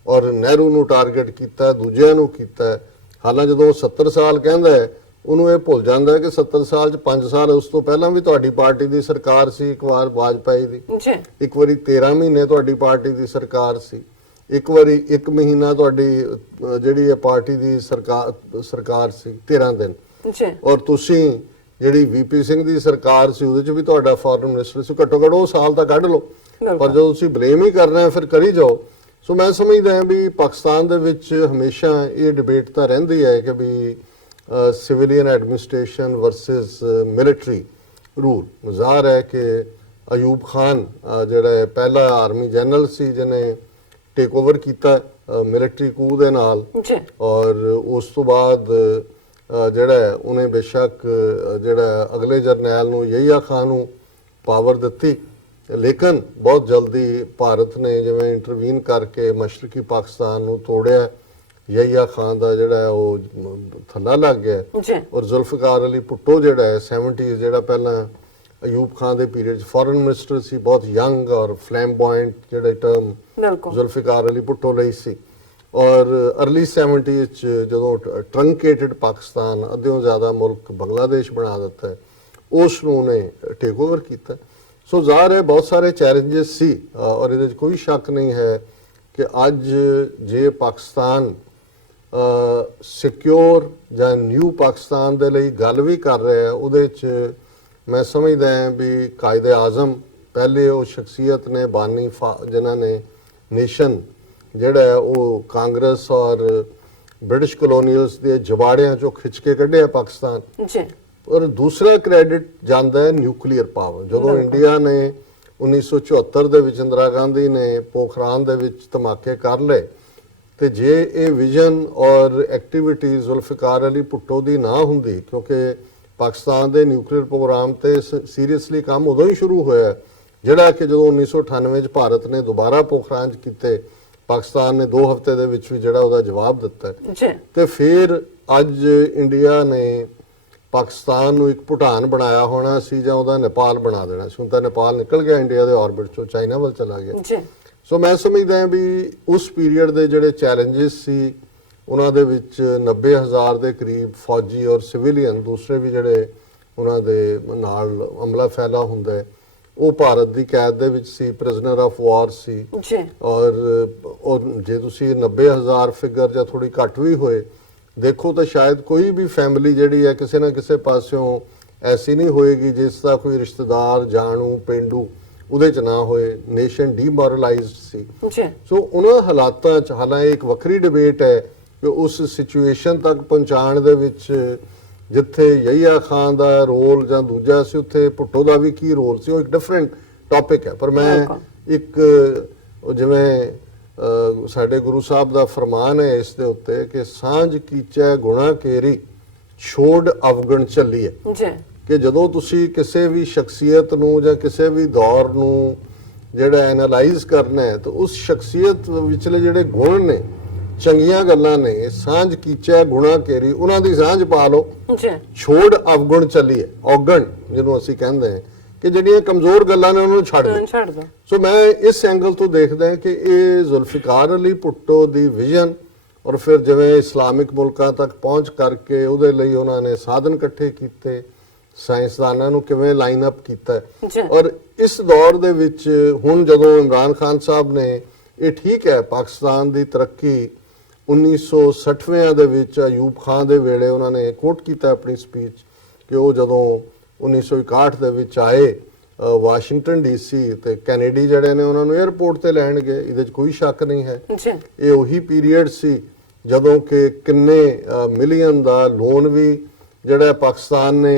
ਔਰ ਨਹਿਰੂ ਨੂੰ ਟਾਰਗੇਟ ਕੀਤਾ, ਦੂਜਿਆਂ ਨੂੰ ਕੀਤਾ, ਹਾਲਾਂਕਿ ਜਦੋਂ 70 ਸਾਲ ਕਹਿੰਦਾ ਹੈ ਉਹਨੂੰ ਇਹ ਭੁੱਲ ਜਾਂਦਾ ਕਿ 70 ਸਾਲ 'ਚ 5 ਸਾਲ ਉਸ ਤੋਂ ਪਹਿਲਾਂ ਵੀ ਤੁਹਾਡੀ ਪਾਰਟੀ ਦੀ ਸਰਕਾਰ ਸੀ, ਇੱਕ ਵਾਰ ਵਾਜਪਾਈ ਦੀ, ਇੱਕ ਵਾਰੀ 13 ਮਹੀਨੇ ਤੁਹਾਡੀ ਪਾਰਟੀ ਦੀ ਸਰਕਾਰ ਸੀ, ਇੱਕ ਵਾਰੀ 1 ਮਹੀਨਾ ਤੁਹਾਡੀ ਜਿਹੜੀ ਹੈ ਪਾਰਟੀ ਦੀ ਸਰਕਾਰ ਸੀ 13 ਦਿਨ, ਔਰ ਤੁਸੀਂ ਜਿਹੜੀ ਵੀਪੀ ਸਿੰਘ ਦੀ ਸਰਕਾਰ ਸੀ ਉਹਦੇ 'ਚ ਵੀ ਤੁਹਾਡਾ ਫੋਰਨ ਮਿਨਿਸਟਰ ਸੀ, ਘੱਟੋ ਘੱਟ ਉਹ ਸਾਲ ਤਾਂ ਕੱਢ ਲਓ, ਪਰ ਜਦੋਂ ਤੁਸੀਂ ਬਲੇਮ ਹੀ ਕਰਨਾ ਫਿਰ ਕਰੀ ਜਾਓ। ਸੋ ਮੈਂ ਸਮਝਦਾ ਹਾਂ ਵੀ ਪਾਕਿਸਤਾਨ ਦੇ ਵਿੱਚ ਹਮੇਸ਼ਾ ਇਹ ਡਿਬੇਟ ਤਾਂ ਰਹਿੰਦੀ ਹੈ ਕਿ ਵੀ civilian administration versus military rule. ਜ਼ਾਹਰ ਹੈ ਕਿ ਅਯੂਬ ਖਾਨ ਜਿਹੜਾ ਪਹਿਲਾ ਆਰਮੀ ਜਨਰਲ ਸੀ ਜਿਹਨੇ ਟੇਕ ਓਵਰ ਕੀਤਾ ਮਿਲਟਰੀ ਕੂ ਦੇ ਨਾਲ, ਔਰ ਉਸ ਤੋਂ ਬਾਅਦ ਜਿਹੜਾ ਉਹਨੇ ਬੇਸ਼ੱਕ ਜਿਹੜਾ ਅਗਲੇ ਜਰਨੈਲ ਨੂੰ ਯਹੀਆ ਖਾਨ ਨੂੰ ਪਾਵਰ ਦਿੱਤੀ, ਲੇਕਿਨ ਬਹੁਤ ਜਲਦੀ ਭਾਰਤ ਨੇ ਜਿਵੇਂ ਇੰਟਰਵੀਨ ਕਰਕੇ ਮਸ਼ਰਕੀ ਪਾਕਿਸਤਾਨ ਨੂੰ ਤੋੜਿਆ, ਯਹੀਆ ਖਾਨ ਦਾ ਜਿਹੜਾ ਉਹ ਥੱਲਾ ਲੱਗ ਗਿਆ ਔਰ ਜ਼ੁਲਫਕਾਰ ਅਲੀ ਭੁੱਟੋ ਜਿਹੜਾ ਹੈ 70s ਜਿਹੜਾ ਪਹਿਲਾਂ ਅਯੂਬ ਖਾਨ ਦੇ ਪੀਰੀਅਡ 'ਚ ਫੋਰਨ ਮਿਨਿਸਟਰ ਸੀ, ਬਹੁਤ ਯੰਗ ਔਰ ਫਲੈਮਬੋਇੰਟ ਜਿਹੜਾ ਟਰਮ ਜ਼ੁਲਫਕਾਰ ਅਲੀ ਭੁੱਟੋ ਲਈ ਸੀ, ਔਰ ਅਰਲੀ 70s 'ਚ ਜਦੋਂ ਟਰੰਕੇਟਡ ਪਾਕਿਸਤਾਨ ਅੱਧਿਓਂ ਜ਼ਿਆਦਾ ਮੁਲਕ ਬੰਗਲਾਦੇਸ਼ ਬਣਾ ਦਿੱਤਾ ਉਸ ਨੂੰ ਉਹਨੇ ਟੇਕ ਓਵਰ ਕੀਤਾ। ਸੋ ਜ਼ਾਹਰ ਹੈ ਬਹੁਤ ਸਾਰੇ ਚੈਲੰਜਸ ਸੀ ਔਰ ਇਹਦੇ 'ਚ ਕੋਈ ਸ਼ੱਕ ਨਹੀਂ ਹੈ ਕਿ ਅੱਜ ਜੇ ਪਾਕਿਸਤਾਨ ਸਿਕਿਉਰ ਜਾਂ ਨਿਊ ਪਾਕਿਸਤਾਨ ਦੇ ਲਈ ਗੱਲ ਵੀ ਕਰ ਰਿਹਾ ਹੈ, ਉਹਦੇ 'ਚ ਮੈਂ ਸਮਝਦਾ ਹਾਂ ਵੀ ਕਾਇਦੇ ਆਜ਼ਮ ਪਹਿਲੇ ਉਹ ਸ਼ਖਸੀਅਤ ਨੇ ਬਾਨੀ ਜਿਨ੍ਹਾਂ ਨੇ ਨੇਸ਼ਨ ਜਿਹੜਾ ਹੈ ਉਹ ਕਾਂਗਰਸ ਔਰ ਬ੍ਰਿਟਿਸ਼ ਕਲੋਨੀਅਲਸ ਦੇ ਜਵਾੜਿਆਂ 'ਚੋਂ ਖਿੱਚ ਕੇ ਕੱਢਿਆ ਪਾਕਿਸਤਾਨ। ਔਰ ਦੂਸਰਾ ਕ੍ਰੈਡਿਟ ਜਾਂਦਾ ਹੈ ਨਿਊਕਲੀਅਰ ਪਾਵਰ। ਜਦੋਂ ਇੰਡੀਆ ਨੇ 1974 ਦੇ ਵਿੱਚ ਇੰਦਰਾ ਗਾਂਧੀ ਨੇ ਪੋਖਰਾਨ ਦੇ ਵਿੱਚ ਧਮਾਕੇ ਕਰ ਲਏ ਤੇ ਜੇ ਇਹ ਵਿਜ਼ਨ ਔਰ ਐਕਟੀਵਿਟੀ ਜ਼ੁਲਫਕਾਰ ਅਲੀ ਭੁੱਟੋ ਦੀ ਨਾ ਹੁੰਦੀ, ਕਿਉਂਕਿ ਪਾਕਿਸਤਾਨ ਦੇ ਨਿਊਕਲੀਅਰ ਪ੍ਰੋਗਰਾਮ ਤੇ ਸੀਰੀਅਸਲੀ ਕੰਮ ਉਦੋਂ ਹੀ ਸ਼ੁਰੂ ਹੋਇਆ ਜਿਹੜਾ ਕਿ ਜਦੋਂ 1998 'ਚ ਭਾਰਤ ਨੇ ਦੁਬਾਰਾ ਪੋਖਰਾਨ 'ਚ ਕੀਤੇ, ਪਾਕਿਸਤਾਨ ਨੇ 2 ਹਫ਼ਤੇ ਦੇ ਵਿੱਚ ਵੀ ਜਿਹੜਾ ਉਹਦਾ ਜਵਾਬ ਦਿੱਤਾ ਤੇ ਫਿਰ ਅੱਜ ਇੰਡੀਆ ਨੇ ਪਾਕਿਸਤਾਨ ਨੂੰ ਇੱਕ ਭੂਟਾਨ ਬਣਾਇਆ ਹੋਣਾ ਸੀ ਜਾਂ ਉਹਦਾ ਨੇਪਾਲ ਬਣਾ ਦੇਣਾ ਸੀ। ਹੁਣ ਤਾਂ ਨੇਪਾਲ ਨਿਕਲ ਗਿਆ ਇੰਡੀਆ ਦੇ ਆਰਬਿਟ 'ਚੋਂ, ਚਾਈਨਾ ਵੱਲ ਚਲਾ ਗਿਆ। ਸੋ ਮੈਂ ਸਮਝਦਾ ਹਾਂ ਵੀ ਉਸ ਪੀਰੀਅਡ ਦੇ ਜਿਹੜੇ ਚੈਲੰਜਸ ਸੀ ਉਹਨਾਂ ਦੇ ਵਿੱਚ 90,000 ਦੇ ਕਰੀਬ ਫੌਜੀ ਔਰ ਸਿਵਿਲੀਅਨ ਦੂਸਰੇ ਵੀ ਜਿਹੜੇ ਉਹਨਾਂ ਦੇ ਨਾਲ ਅਮਲਾ ਫੈਲਾ ਹੁੰਦਾ ਹੈ ਉਹ ਭਾਰਤ ਦੀ ਕੈਦ ਦੇ ਵਿੱਚ ਸੀ, ਪ੍ਰਿਜ਼ਨਰ ਆਫ ਵਾਰ ਸੀ। ਔਰ ਜੇ ਤੁਸੀਂ 90,000 ਫਿਗਰ ਜਾਂ ਥੋੜੀ ਘੱਟ ਵੀ ਹੋਏ ਦੇਖੋ ਤਾਂ ਸ਼ਾਇਦ ਕੋਈ ਵੀ ਫੈਮਿਲੀ ਜਿਹੜੀ ਹੈ ਕਿਸੇ ਨਾ ਕਿਸੇ ਪਾਸਿਓਂ ਐਸੀ ਨਹੀਂ ਹੋਏਗੀ ਜਿਸ ਦਾ ਕੋਈ ਰਿਸ਼ਤੇਦਾਰ ਜਾਣੂ ਪਿੰਡੂ ਉਹਦੇ 'ਚ ਨਾ ਹੋਏ। ਨੇਸ਼ਨ ਡੀਮੋਰਲਾਈਜ਼ਡ ਸੀ। ਸੋ ਉਹਨਾਂ ਹਾਲਾਤਾਂ 'ਚ ਹਾਲਾਂਕਿ ਇੱਕ ਵੱਖਰੀ ਡਿਬੇਟ ਹੈ ਕਿ ਉਸ ਸਿਚੁਏਸ਼ਨ ਤੱਕ ਪਹੁੰਚਾਉਣ ਦੇ ਵਿੱਚ ਜਿੱਥੇ ਯਹੀਆ ਖਾਨ ਦਾ ਰੋਲ ਜਾਂ ਦੂਜਾ ਸੀ ਉੱਥੇ ਭੁੱਟੋ ਦਾ ਵੀ ਕੀ ਰੋਲ ਸੀ, ਉਹ ਇੱਕ ਡਿਫਰੈਂਟ ਟੌਪਿਕ ਹੈ। ਪਰ ਮੈਂ ਇੱਕ ਜਿਵੇਂ ਸਾਡੇ ਗੁਰੂ ਸਾਹਿਬ ਦਾ ਫਰਮਾਨ ਹੈ ਇਸ ਦੇ ਉੱਤੇ ਕਿ ਸਾਂਝ ਕੀਚੈ ਗੁਣਾ ਕੇਰੀ ਛੋੜ ਅਵਗਣ ਚੱਲੀਏ, ਕਿ ਜਦੋਂ ਤੁਸੀਂ ਕਿਸੇ ਵੀ ਸ਼ਖਸੀਅਤ ਨੂੰ ਜਾਂ ਕਿਸੇ ਵੀ ਦੌਰ ਨੂੰ ਜਿਹੜਾ ਐਨਾਲਾਈਜ਼ ਕਰਨਾ ਹੈ ਤਾਂ ਉਸ ਸ਼ਖਸੀਅਤ ਵਿਚਲੇ ਜਿਹੜੇ ਗੁਣ ਨੇ, ਚੰਗੀਆਂ ਗੱਲਾਂ ਨੇ, ਸਾਂਝ ਕੀਚੈ ਗੁਣਾ ਕੇਰੀ, ਉਹਨਾਂ ਦੀ ਸਾਂਝ ਪਾ ਲਓ ਜੀ, ਛੋੜ ਅਵਗੁਣ ਚੱਲੀਏ, ਔਗਣ ਜਿਹਨੂੰ ਅਸੀਂ ਕਹਿੰਦੇ ਹਾਂ ਕਿ ਜਿਹੜੀਆਂ ਕਮਜ਼ੋਰ ਗੱਲਾਂ ਨੇ ਉਹਨਾਂ ਨੂੰ ਛੱਡ ਦਿਓ। ਛੱਡ ਦੋ। ਸੋ ਮੈਂ ਇਸ ਐਂਗਲ ਤੋਂ ਦੇਖਦਾ ਹਾਂ ਕਿ ਇਹ ਜ਼ੁਲਫਿਕਾਰ ਅਲੀ ਭੁੱਟੋ ਦੀ ਵਿਜ਼ਨ, ਔਰ ਫਿਰ ਜਿਵੇਂ ਇਸਲਾਮਿਕ ਮੁਲਕਾਂ ਤੱਕ ਪਹੁੰਚ ਕਰਕੇ ਉਹਦੇ ਲਈ ਉਹਨਾਂ ਨੇ ਸਾਧਨ ਇਕੱਠੇ ਕੀਤੇ, ਸਾਇੰਸਦਾਨਾਂ ਨੂੰ ਕਿਵੇਂ ਲਾਈਨ ਅਪ ਕੀਤਾ, ਔਰ ਇਸ ਦੌਰ ਦੇ ਵਿੱਚ ਹੁਣ ਜਦੋਂ ਇਮਰਾਨ ਖਾਨ ਸਾਹਿਬ ਨੇ, ਇਹ ਠੀਕ ਹੈ ਪਾਕਿਸਤਾਨ ਦੀ ਤਰੱਕੀ 1960ਵਿਆਂ ਦੇ ਵਿੱਚ ਅਯੂਬ ਖਾਨ ਦੇ ਵੇਲੇ ਉਹਨਾਂ ਨੇ ਕੋਟ ਕੀਤਾ ਆਪਣੀ ਸਪੀਚ ਕਿ ਉਹ ਜਦੋਂ 1961 ਦੇ ਵਿੱਚ ਆਏ ਵਾਸ਼ਿੰਗਟਨ ਡੀਸੀ ਤੇ ਕੈਨੇਡੀ ਜਿਹੜੇ ਨੇ ਉਹਨਾਂ ਨੂੰ 에ਅਰਪੋਰਟ ਤੇ ਲੈਣ ਗਏ, ਇਹਦੇ 'ਚ ਕੋਈ ਸ਼ੱਕ ਨਹੀਂ ਹੈ। ਇਹ ਉਹੀ ਪੀਰੀਅਡ ਸੀ ਜਦੋਂ ਕਿ ਕਿੰਨੇ ਮਿਲੀਅਨ ਦਾ ਲੋਨ ਵੀ ਜਿਹੜਾ ਪਾਕਿਸਤਾਨ ਨੇ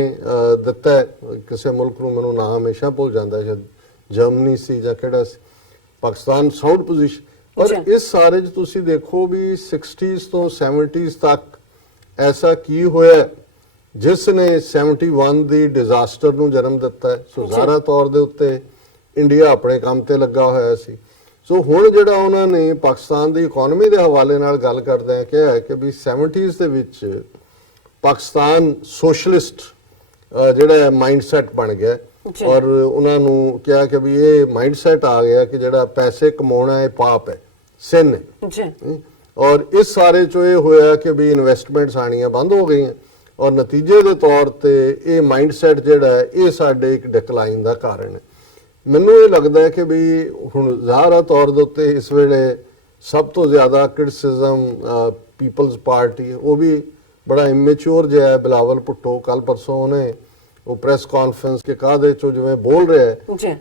ਦਿੱਤਾ ਕਿਸੇ ਮੁਲਕ ਨੂੰ, ਮੈਨੂੰ ਨਾਮ ਹਮੇਸ਼ਾ ਭੁੱਲ ਜਾਂਦਾ ਹੈ, ਜਰਮਨੀ ਸੀ ਜਾਂ ਕਿਹੜਾ ਸੀ, ਪਾਕਿਸਤਾਨ ਸਾਊਥ ਪੋਜੀਸ਼ਨ। ਪਰ ਇਸ ਸਾਰੇ 'ਚ ਤੁਸੀਂ ਦੇਖੋ ਵੀ 60s ਤੋਂ 70s ਤੱਕ ਐਸਾ ਕੀ ਹੋਇਆ ਜਿਸ ਨੇ 71 ਦੀ ਡਿਜ਼ਾਸਟਰ ਨੂੰ ਜਨਮ ਦਿੱਤਾ ਹੈ। ਸੋ ਜ਼ਾਹਰਾ ਤੌਰ ਦੇ ਉੱਤੇ ਇੰਡੀਆ ਆਪਣੇ ਕੰਮ ਤੇ ਲੱਗਾ ਹੋਇਆ ਸੀ। ਸੋ ਹੁਣ ਜਿਹੜਾ ਉਹਨਾਂ ਨੇ ਪਾਕਿਸਤਾਨ ਦੀ ਇਕਨੋਮੀ ਦੇ ਹਵਾਲੇ ਨਾਲ ਗੱਲ ਕਰਦੇ ਆ ਕਿਹਾ ਕਿ ਵੀ 70s ਦੇ ਵਿੱਚ ਪਾਕਿਸਤਾਨ ਸੋਸ਼ਲਿਸਟ ਜਿਹੜਾ ਮਾਈਂਡਸੈਟ ਬਣ ਗਿਆ, ਔਰ ਉਹਨਾਂ ਨੂੰ ਕਿਹਾ ਕਿ ਵੀ ਇਹ ਮਾਈਂਡਸੈਟ ਆ ਗਿਆ ਕਿ ਜਿਹੜਾ ਪੈਸੇ ਕਮਾਉਣਾ ਹੈ ਪਾਪ ਹੈ, ਸਿਨ ਹੈ। ਔਰ ਇਸ ਸਾਰੇ ਚੋਂ ਇਹ ਹੋਇਆ ਕਿ ਵੀ ਇਨਵੈਸਟਮੈਂਟਸ ਆਣੀਆਂ ਬੰਦ ਹੋ ਗਈਆਂ, ਔਰ ਨਤੀਜੇ ਦੇ ਤੌਰ ਤੇ ਇਹ ਮਾਈਂਡਸੈਟ ਜਿਹੜਾ ਹੈ ਇਹ ਸਾਡੇ ਇੱਕ ਡਿਕਲਾਈਨ ਦਾ ਕਾਰਨ ਹੈ। ਮੈਨੂੰ ਇਹ ਲੱਗਦਾ ਹੈ ਕਿ ਵੀ ਹੁਣ ਜ਼ਾਹਰਾ ਤੌਰ ਦੇ ਉੱਤੇ ਇਸ ਵੇਲੇ ਸਭ ਤੋਂ ਜ਼ਿਆਦਾ ਕ੍ਰਿਟਿਸਿਜ਼ਮ ਪੀਪਲਜ਼ ਪਾਰਟੀ, ਉਹ ਵੀ ਬੜਾ ਇਮੈਚੁਰ ਜਿਹਾ ਹੈ। ਬਿਲਾਵਲ ਭੁੱਟੋ ਕੱਲ ਪਰਸੋਂ ਉਹਨੇ ਉਹ ਪ੍ਰੈਸ ਕਾਨਫਰੰਸ ਕੇ ਕਾਹਦੇ ਚੋਂ ਜਿਵੇਂ ਬੋਲ ਰਿਹਾ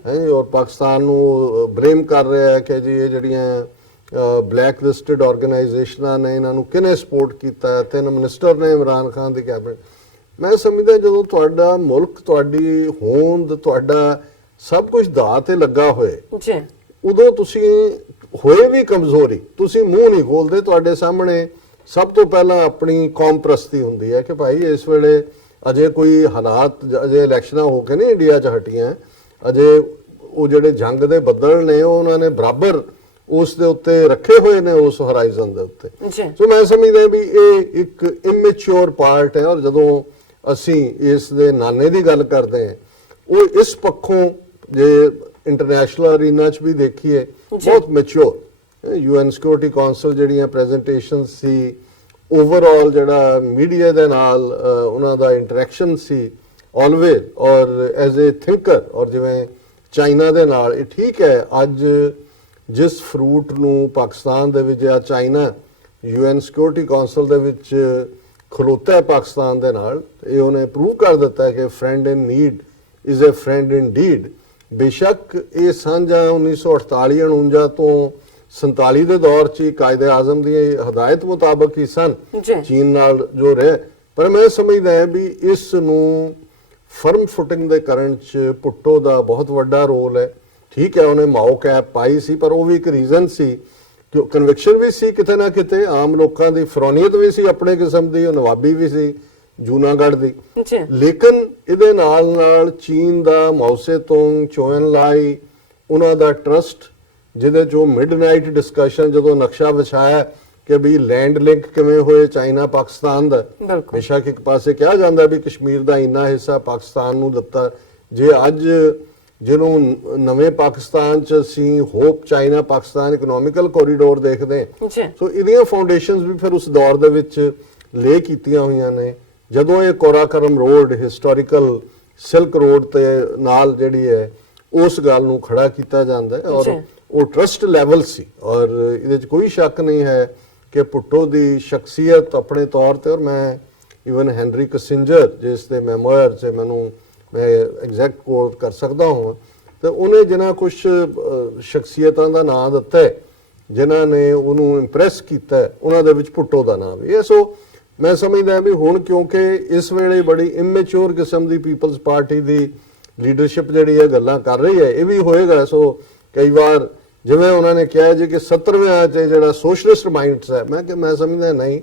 ਹੈ ਔਰ ਪਾਕਿਸਤਾਨ ਨੂੰ ਬਲੇਮ ਕਰ ਰਿਹਾ ਹੈ ਕਿ ਜੀ ਇਹ ਜਿਹੜੀਆਂ ਬਲੈਕ ਲਿਸਟਡ ਆਰਗੇਨਾਈਜੇਸ਼ਨਾਂ ਨੇ ਇਹਨਾਂ ਨੂੰ ਕਿਹਨੇ ਸਪੋਰਟ ਕੀਤਾ ਹੈ, 3 ਮਿਨਿਸਟਰ ਨੇ ਇਮਰਾਨ ਖਾਨ ਦੀ ਕੈਬਨਿਟ। ਮੈਂ ਸਮਝਦਾ ਜਦੋਂ ਤੁਹਾਡਾ ਮੁਲਕ, ਤੁਹਾਡੀ ਹੋਂਦ, ਤੁਹਾਡਾ ਸਭ ਕੁਝ ਦਾਅ ਤੇ ਲੱਗਾ ਹੋਏ ਉਦੋਂ ਤੁਸੀਂ ਹੋਏ ਵੀ ਕਮਜ਼ੋਰੀ, ਤੁਸੀਂ ਮੂੰਹ ਨਹੀਂ ਖੋਲਦੇ। ਤੁਹਾਡੇ ਸਾਹਮਣੇ ਸਭ ਤੋਂ ਪਹਿਲਾਂ ਆਪਣੀ ਕੌਮ ਪ੍ਰਸਤੀ ਹੁੰਦੀ ਹੈ ਕਿ ਭਾਈ ਇਸ ਵੇਲੇ ਅਜੇ ਕੋਈ ਹਾਲਾਤ, ਅਜੇ ਇਲੈਕਸ਼ਨਾਂ ਹੋ ਕੇ ਨਹੀਂ ਇੰਡੀਆ 'ਚ ਹਟੀਆਂ, ਅਜੇ ਉਹ ਜਿਹੜੇ ਜੰਗ ਦੇ ਬੱਦਲ ਨੇ ਉਹ ਉਹਨਾਂ ਨੇ ਬਰਾਬਰ ਉਸ ਦੇ ਉੱਤੇ ਰੱਖੇ ਹੋਏ ਨੇ, ਉਸ ਹੋਰਾਈਜ਼ਨ ਦੇ ਉੱਤੇ। ਸੋ ਮੈਂ ਸਮਝਦਾ ਵੀ ਇਹ ਇੱਕ ਇਮੈਚੁਰ ਪਾਰਟ ਹੈ। ਔਰ ਜਦੋਂ ਅਸੀਂ ਇਸ ਦੇ ਨਾਨੇ ਦੀ ਗੱਲ ਕਰਦੇ ਹਾਂ, ਉਹ ਇਸ ਪੱਖੋਂ ਜੇ ਇੰਟਰਨੈਸ਼ਨਲ ਅਰੀਨਾ 'ਚ ਵੀ ਦੇਖੀਏ ਬਹੁਤ ਮੈਚੁਰ। UN ਸਿਕਿਉਰਿਟੀ ਕਾਉਂਸਲ ਜਿਹੜੀਆਂ ਪ੍ਰੈਜੈਂਟੇਸ਼ਨ ਸੀ, ਓਵਰਆਲ ਜਿਹੜਾ ਮੀਡੀਆ ਦੇ ਨਾਲ ਉਹਨਾਂ ਦਾ ਇੰਟਰੈਕਸ਼ਨ ਸੀ ਆਲਵੇਜ਼, ਔਰ ਐਜ਼ ਏ ਥਿੰਕਰ, ਔਰ ਜਿਵੇਂ ਚਾਈਨਾ ਦੇ ਨਾਲ, ਇਹ ਠੀਕ ਹੈ ਅੱਜ ਜਿਸ ਫਰੂਟ ਨੂੰ ਪਾਕਿਸਤਾਨ ਦੇ ਵਿੱਚ ਜਾਂ ਚਾਈਨਾ UN ਸਿਕਿਉਰਿਟੀ ਕਾਉਂਸਲ ਦੇ ਵਿੱਚ ਖਲੋਤਾ ਹੈ ਪਾਕਿਸਤਾਨ ਦੇ ਨਾਲ, ਇਹ ਉਹਨੇ ਪ੍ਰੂਵ ਕਰ ਦਿੱਤਾ ਹੈ ਕਿ friend in need is a friend indeed. ਬੇਸ਼ੱਕ ਇਹ ਸਾਂਝਾ 1948-49 ਤੋਂ 47 ਦੇ ਦੌਰ 'ਚ ਕਾਇਦੇ ਆਜ਼ਮ ਦੀ ਹਦਾਇਤ ਮੁਤਾਬਕ ਹੀ ਸਨ ਚੀਨ ਨਾਲ ਜੋ ਰਹੇ, ਪਰ ਮੈਂ ਸਮਝਦਾ ਹੈ ਵੀ ਇਸ ਨੂੰ ਫਰਮ ਫੁਟਿੰਗ ਦੇ ਕਰਨ 'ਚ ਭੁੱਟੋ ਦਾ ਬਹੁਤ ਵੱਡਾ ਰੋਲ ਹੈ। ਠੀਕ ਹੈ ਉਹਨੇ ਮਾਓ ਕੈਪ ਪਾਈ ਸੀ, ਪਰ ਉਹ ਵੀ ਇੱਕ ਰੀਜ਼ਨ ਸੀ ਕਿ ਕਨਵਿਕਸ਼ਨ ਵੀ ਸੀ ਕਿਤੇ ਨਾ ਕਿਤੇ, ਆਮ ਲੋਕਾਂ ਦੀ ਫਰੋਨੀਅਤ ਵੀ ਸੀ ਆਪਣੇ ਕਿਸਮ ਦੀ, ਉਹ ਨਵਾਬੀ ਵੀ ਸੀ ਜੂਨਾਗੜ੍ਹ ਦੀ। ਲੇਕਿਨ ਇਹਦੇ ਨਾਲ ਨਾਲ ਚੀਨ ਦਾ ਮਾਓਸੇ ਤੁੰਗ, ਚੋਇਨ ਲਾਈ, ਉਹਨਾਂ ਦਾ ਟਰਸਟ, ਜਿਹਦੇ ਚੋਂ ਮਿਡਨਾਈਟ ਡਿਸਕਸ਼ਨ ਜਦੋਂ ਨਕਸ਼ਾ ਵਿਛਾਇਆ ਕਿ ਵੀ ਲੈਂਡ ਲਿੰਕ ਕਿਵੇਂ ਹੋਏ ਚਾਈਨਾ ਪਾਕਿਸਤਾਨ ਦਾ। ਬੇਸ਼ੱਕ ਇੱਕ ਪਾਸੇ ਕਿਹਾ ਜਾਂਦਾ ਵੀ ਕਸ਼ਮੀਰ ਦਾ ਇੰਨਾ ਹਿੱਸਾ ਪਾਕਿਸਤਾਨ ਨੂੰ ਦਿੱਤਾ, ਜੇ ਅੱਜ ਜਿਹਨੂੰ ਨਵੇਂ ਪਾਕਿਸਤਾਨ 'ਚ ਅਸੀਂ hop China Pakistan economical corridor ਦੇਖਦੇ ਹਾਂ, ਸੋ ਇਹਦੀਆਂ ਫਾਊਂਡੇਸ਼ਨਸ ਵੀ ਫਿਰ ਉਸ ਦੌਰ ਦੇ ਵਿੱਚ ਲੇ ਕੀਤੀਆਂ ਹੋਈਆਂ ਨੇ ਜਦੋਂ ਇਹ ਕੋਰਾਕਰਮ ਰੋਡ, ਹਿਸਟੋਰੀਕਲ ਸਿਲਕ ਰੋਡ ਤੇ ਨਾਲ ਜਿਹੜੀ ਹੈ ਉਸ ਗੱਲ ਨੂੰ ਖੜਾ ਕੀਤਾ ਜਾਂਦਾ ਹੈ। ਔਰ ਉਹ ਟਰਸਟ ਲੈਵਲ ਸੀ, ਔਰ ਇਹਦੇ 'ਚ ਕੋਈ ਸ਼ੱਕ ਨਹੀਂ ਹੈ ਕਿ ਭੁੱਟੋ ਦੀ ਸ਼ਖਸੀਅਤ ਆਪਣੇ ਤੌਰ ਤੇ, ਔਰ ਮੈਂ ਇਵਨ ਹੈਨਰੀ ਕਿਸਿੰਜਰ ਜਿਸ ਦੇ ਮੈਮੋਇਰ 'ਚ ਮੈਨੂੰ ਮੈਂ ਐਗਜ਼ੈਕਟ ਕੋਟ ਕਰ ਸਕਦਾ ਹਾਂ, ਤੇ ਉਹਨੇ ਜਿਨ੍ਹਾਂ ਕੁਝ ਸ਼ਖਸੀਅਤਾਂ ਦਾ ਨਾਂ ਦਿੱਤਾ ਹੈ ਜਿਨ੍ਹਾਂ ਨੇ ਉਹਨੂੰ ਇੰਪ੍ਰੈਸ ਕੀਤਾ, ਉਹਨਾਂ ਦੇ ਵਿੱਚ ਭੁੱਟੋ ਦਾ ਨਾਮ ਵੀ ਹੈ। ਸੋ ਮੈਂ ਸਮਝਦਾ ਵੀ ਹੁਣ ਕਿਉਂਕਿ ਇਸ ਵੇਲੇ ਬੜੀ ਇਮੈਚੁਰ ਕਿਸਮ ਦੀ ਪੀਪਲਜ਼ ਪਾਰਟੀ ਦੀ ਲੀਡਰਸ਼ਿਪ ਜਿਹੜੀ ਇਹ ਗੱਲਾਂ ਕਰ ਰਹੀ ਹੈ, ਇਹ ਵੀ ਹੋਏਗਾ। ਸੋ ਕਈ ਵਾਰ ਜਿਵੇਂ ਉਹਨਾਂ ਨੇ ਕਿਹਾ ਜੀ ਕਿ 70ਵਿਆਂ 'ਚ ਜਿਹੜਾ ਸੋਸ਼ਲਿਸਟ ਮਾਈਂਡਸ ਹੈ, ਮੈਂ ਸਮਝਦਾ ਨਹੀਂ,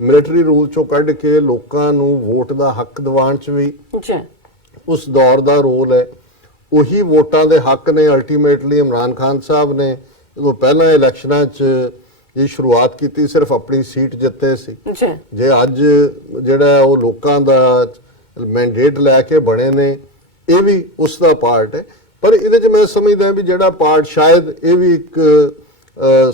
ਮਿਲਟਰੀ ਰੂਲ ਚੋਂ ਕੱਢ ਕੇ ਲੋਕਾਂ ਨੂੰ ਵੋਟ ਦਾ ਹੱਕ ਦਿਵਾਉਣ 'ਚ ਵੀ ਉਸ ਦੌਰ ਦਾ ਰੋਲ ਹੈ, ਉਹੀ ਵੋਟਾਂ ਦੇ ਹੱਕ ਨੇ। ਅਲਟੀਮੇਟਲੀ ਇਮਰਾਨ ਖਾਨ ਸਾਹਿਬ ਨੇ ਜਦੋਂ ਪਹਿਲਾਂ ਇਲੈਕਸ਼ਨਾਂ 'ਚ ਇਹ ਸ਼ੁਰੂਆਤ ਕੀਤੀ ਸਿਰਫ ਆਪਣੀ ਸੀਟ ਜਿੱਤੇ ਸੀ। ਜੇ ਅੱਜ ਜਿਹੜਾ ਉਹ ਲੋਕਾਂ ਦਾ ਮੈਂਡੇਟ ਲੈ ਕੇ ਬਣੇ ਨੇ, ਇਹ ਵੀ ਉਸ ਦਾ ਪਾਰਟ ਹੈ। ਪਰ ਇਹਦੇ 'ਚ ਮੈਂ ਸਮਝਦਾ ਵੀ ਜਿਹੜਾ ਪਾਰਟ ਸ਼ਾਇਦ ਇਹ ਵੀ ਇੱਕ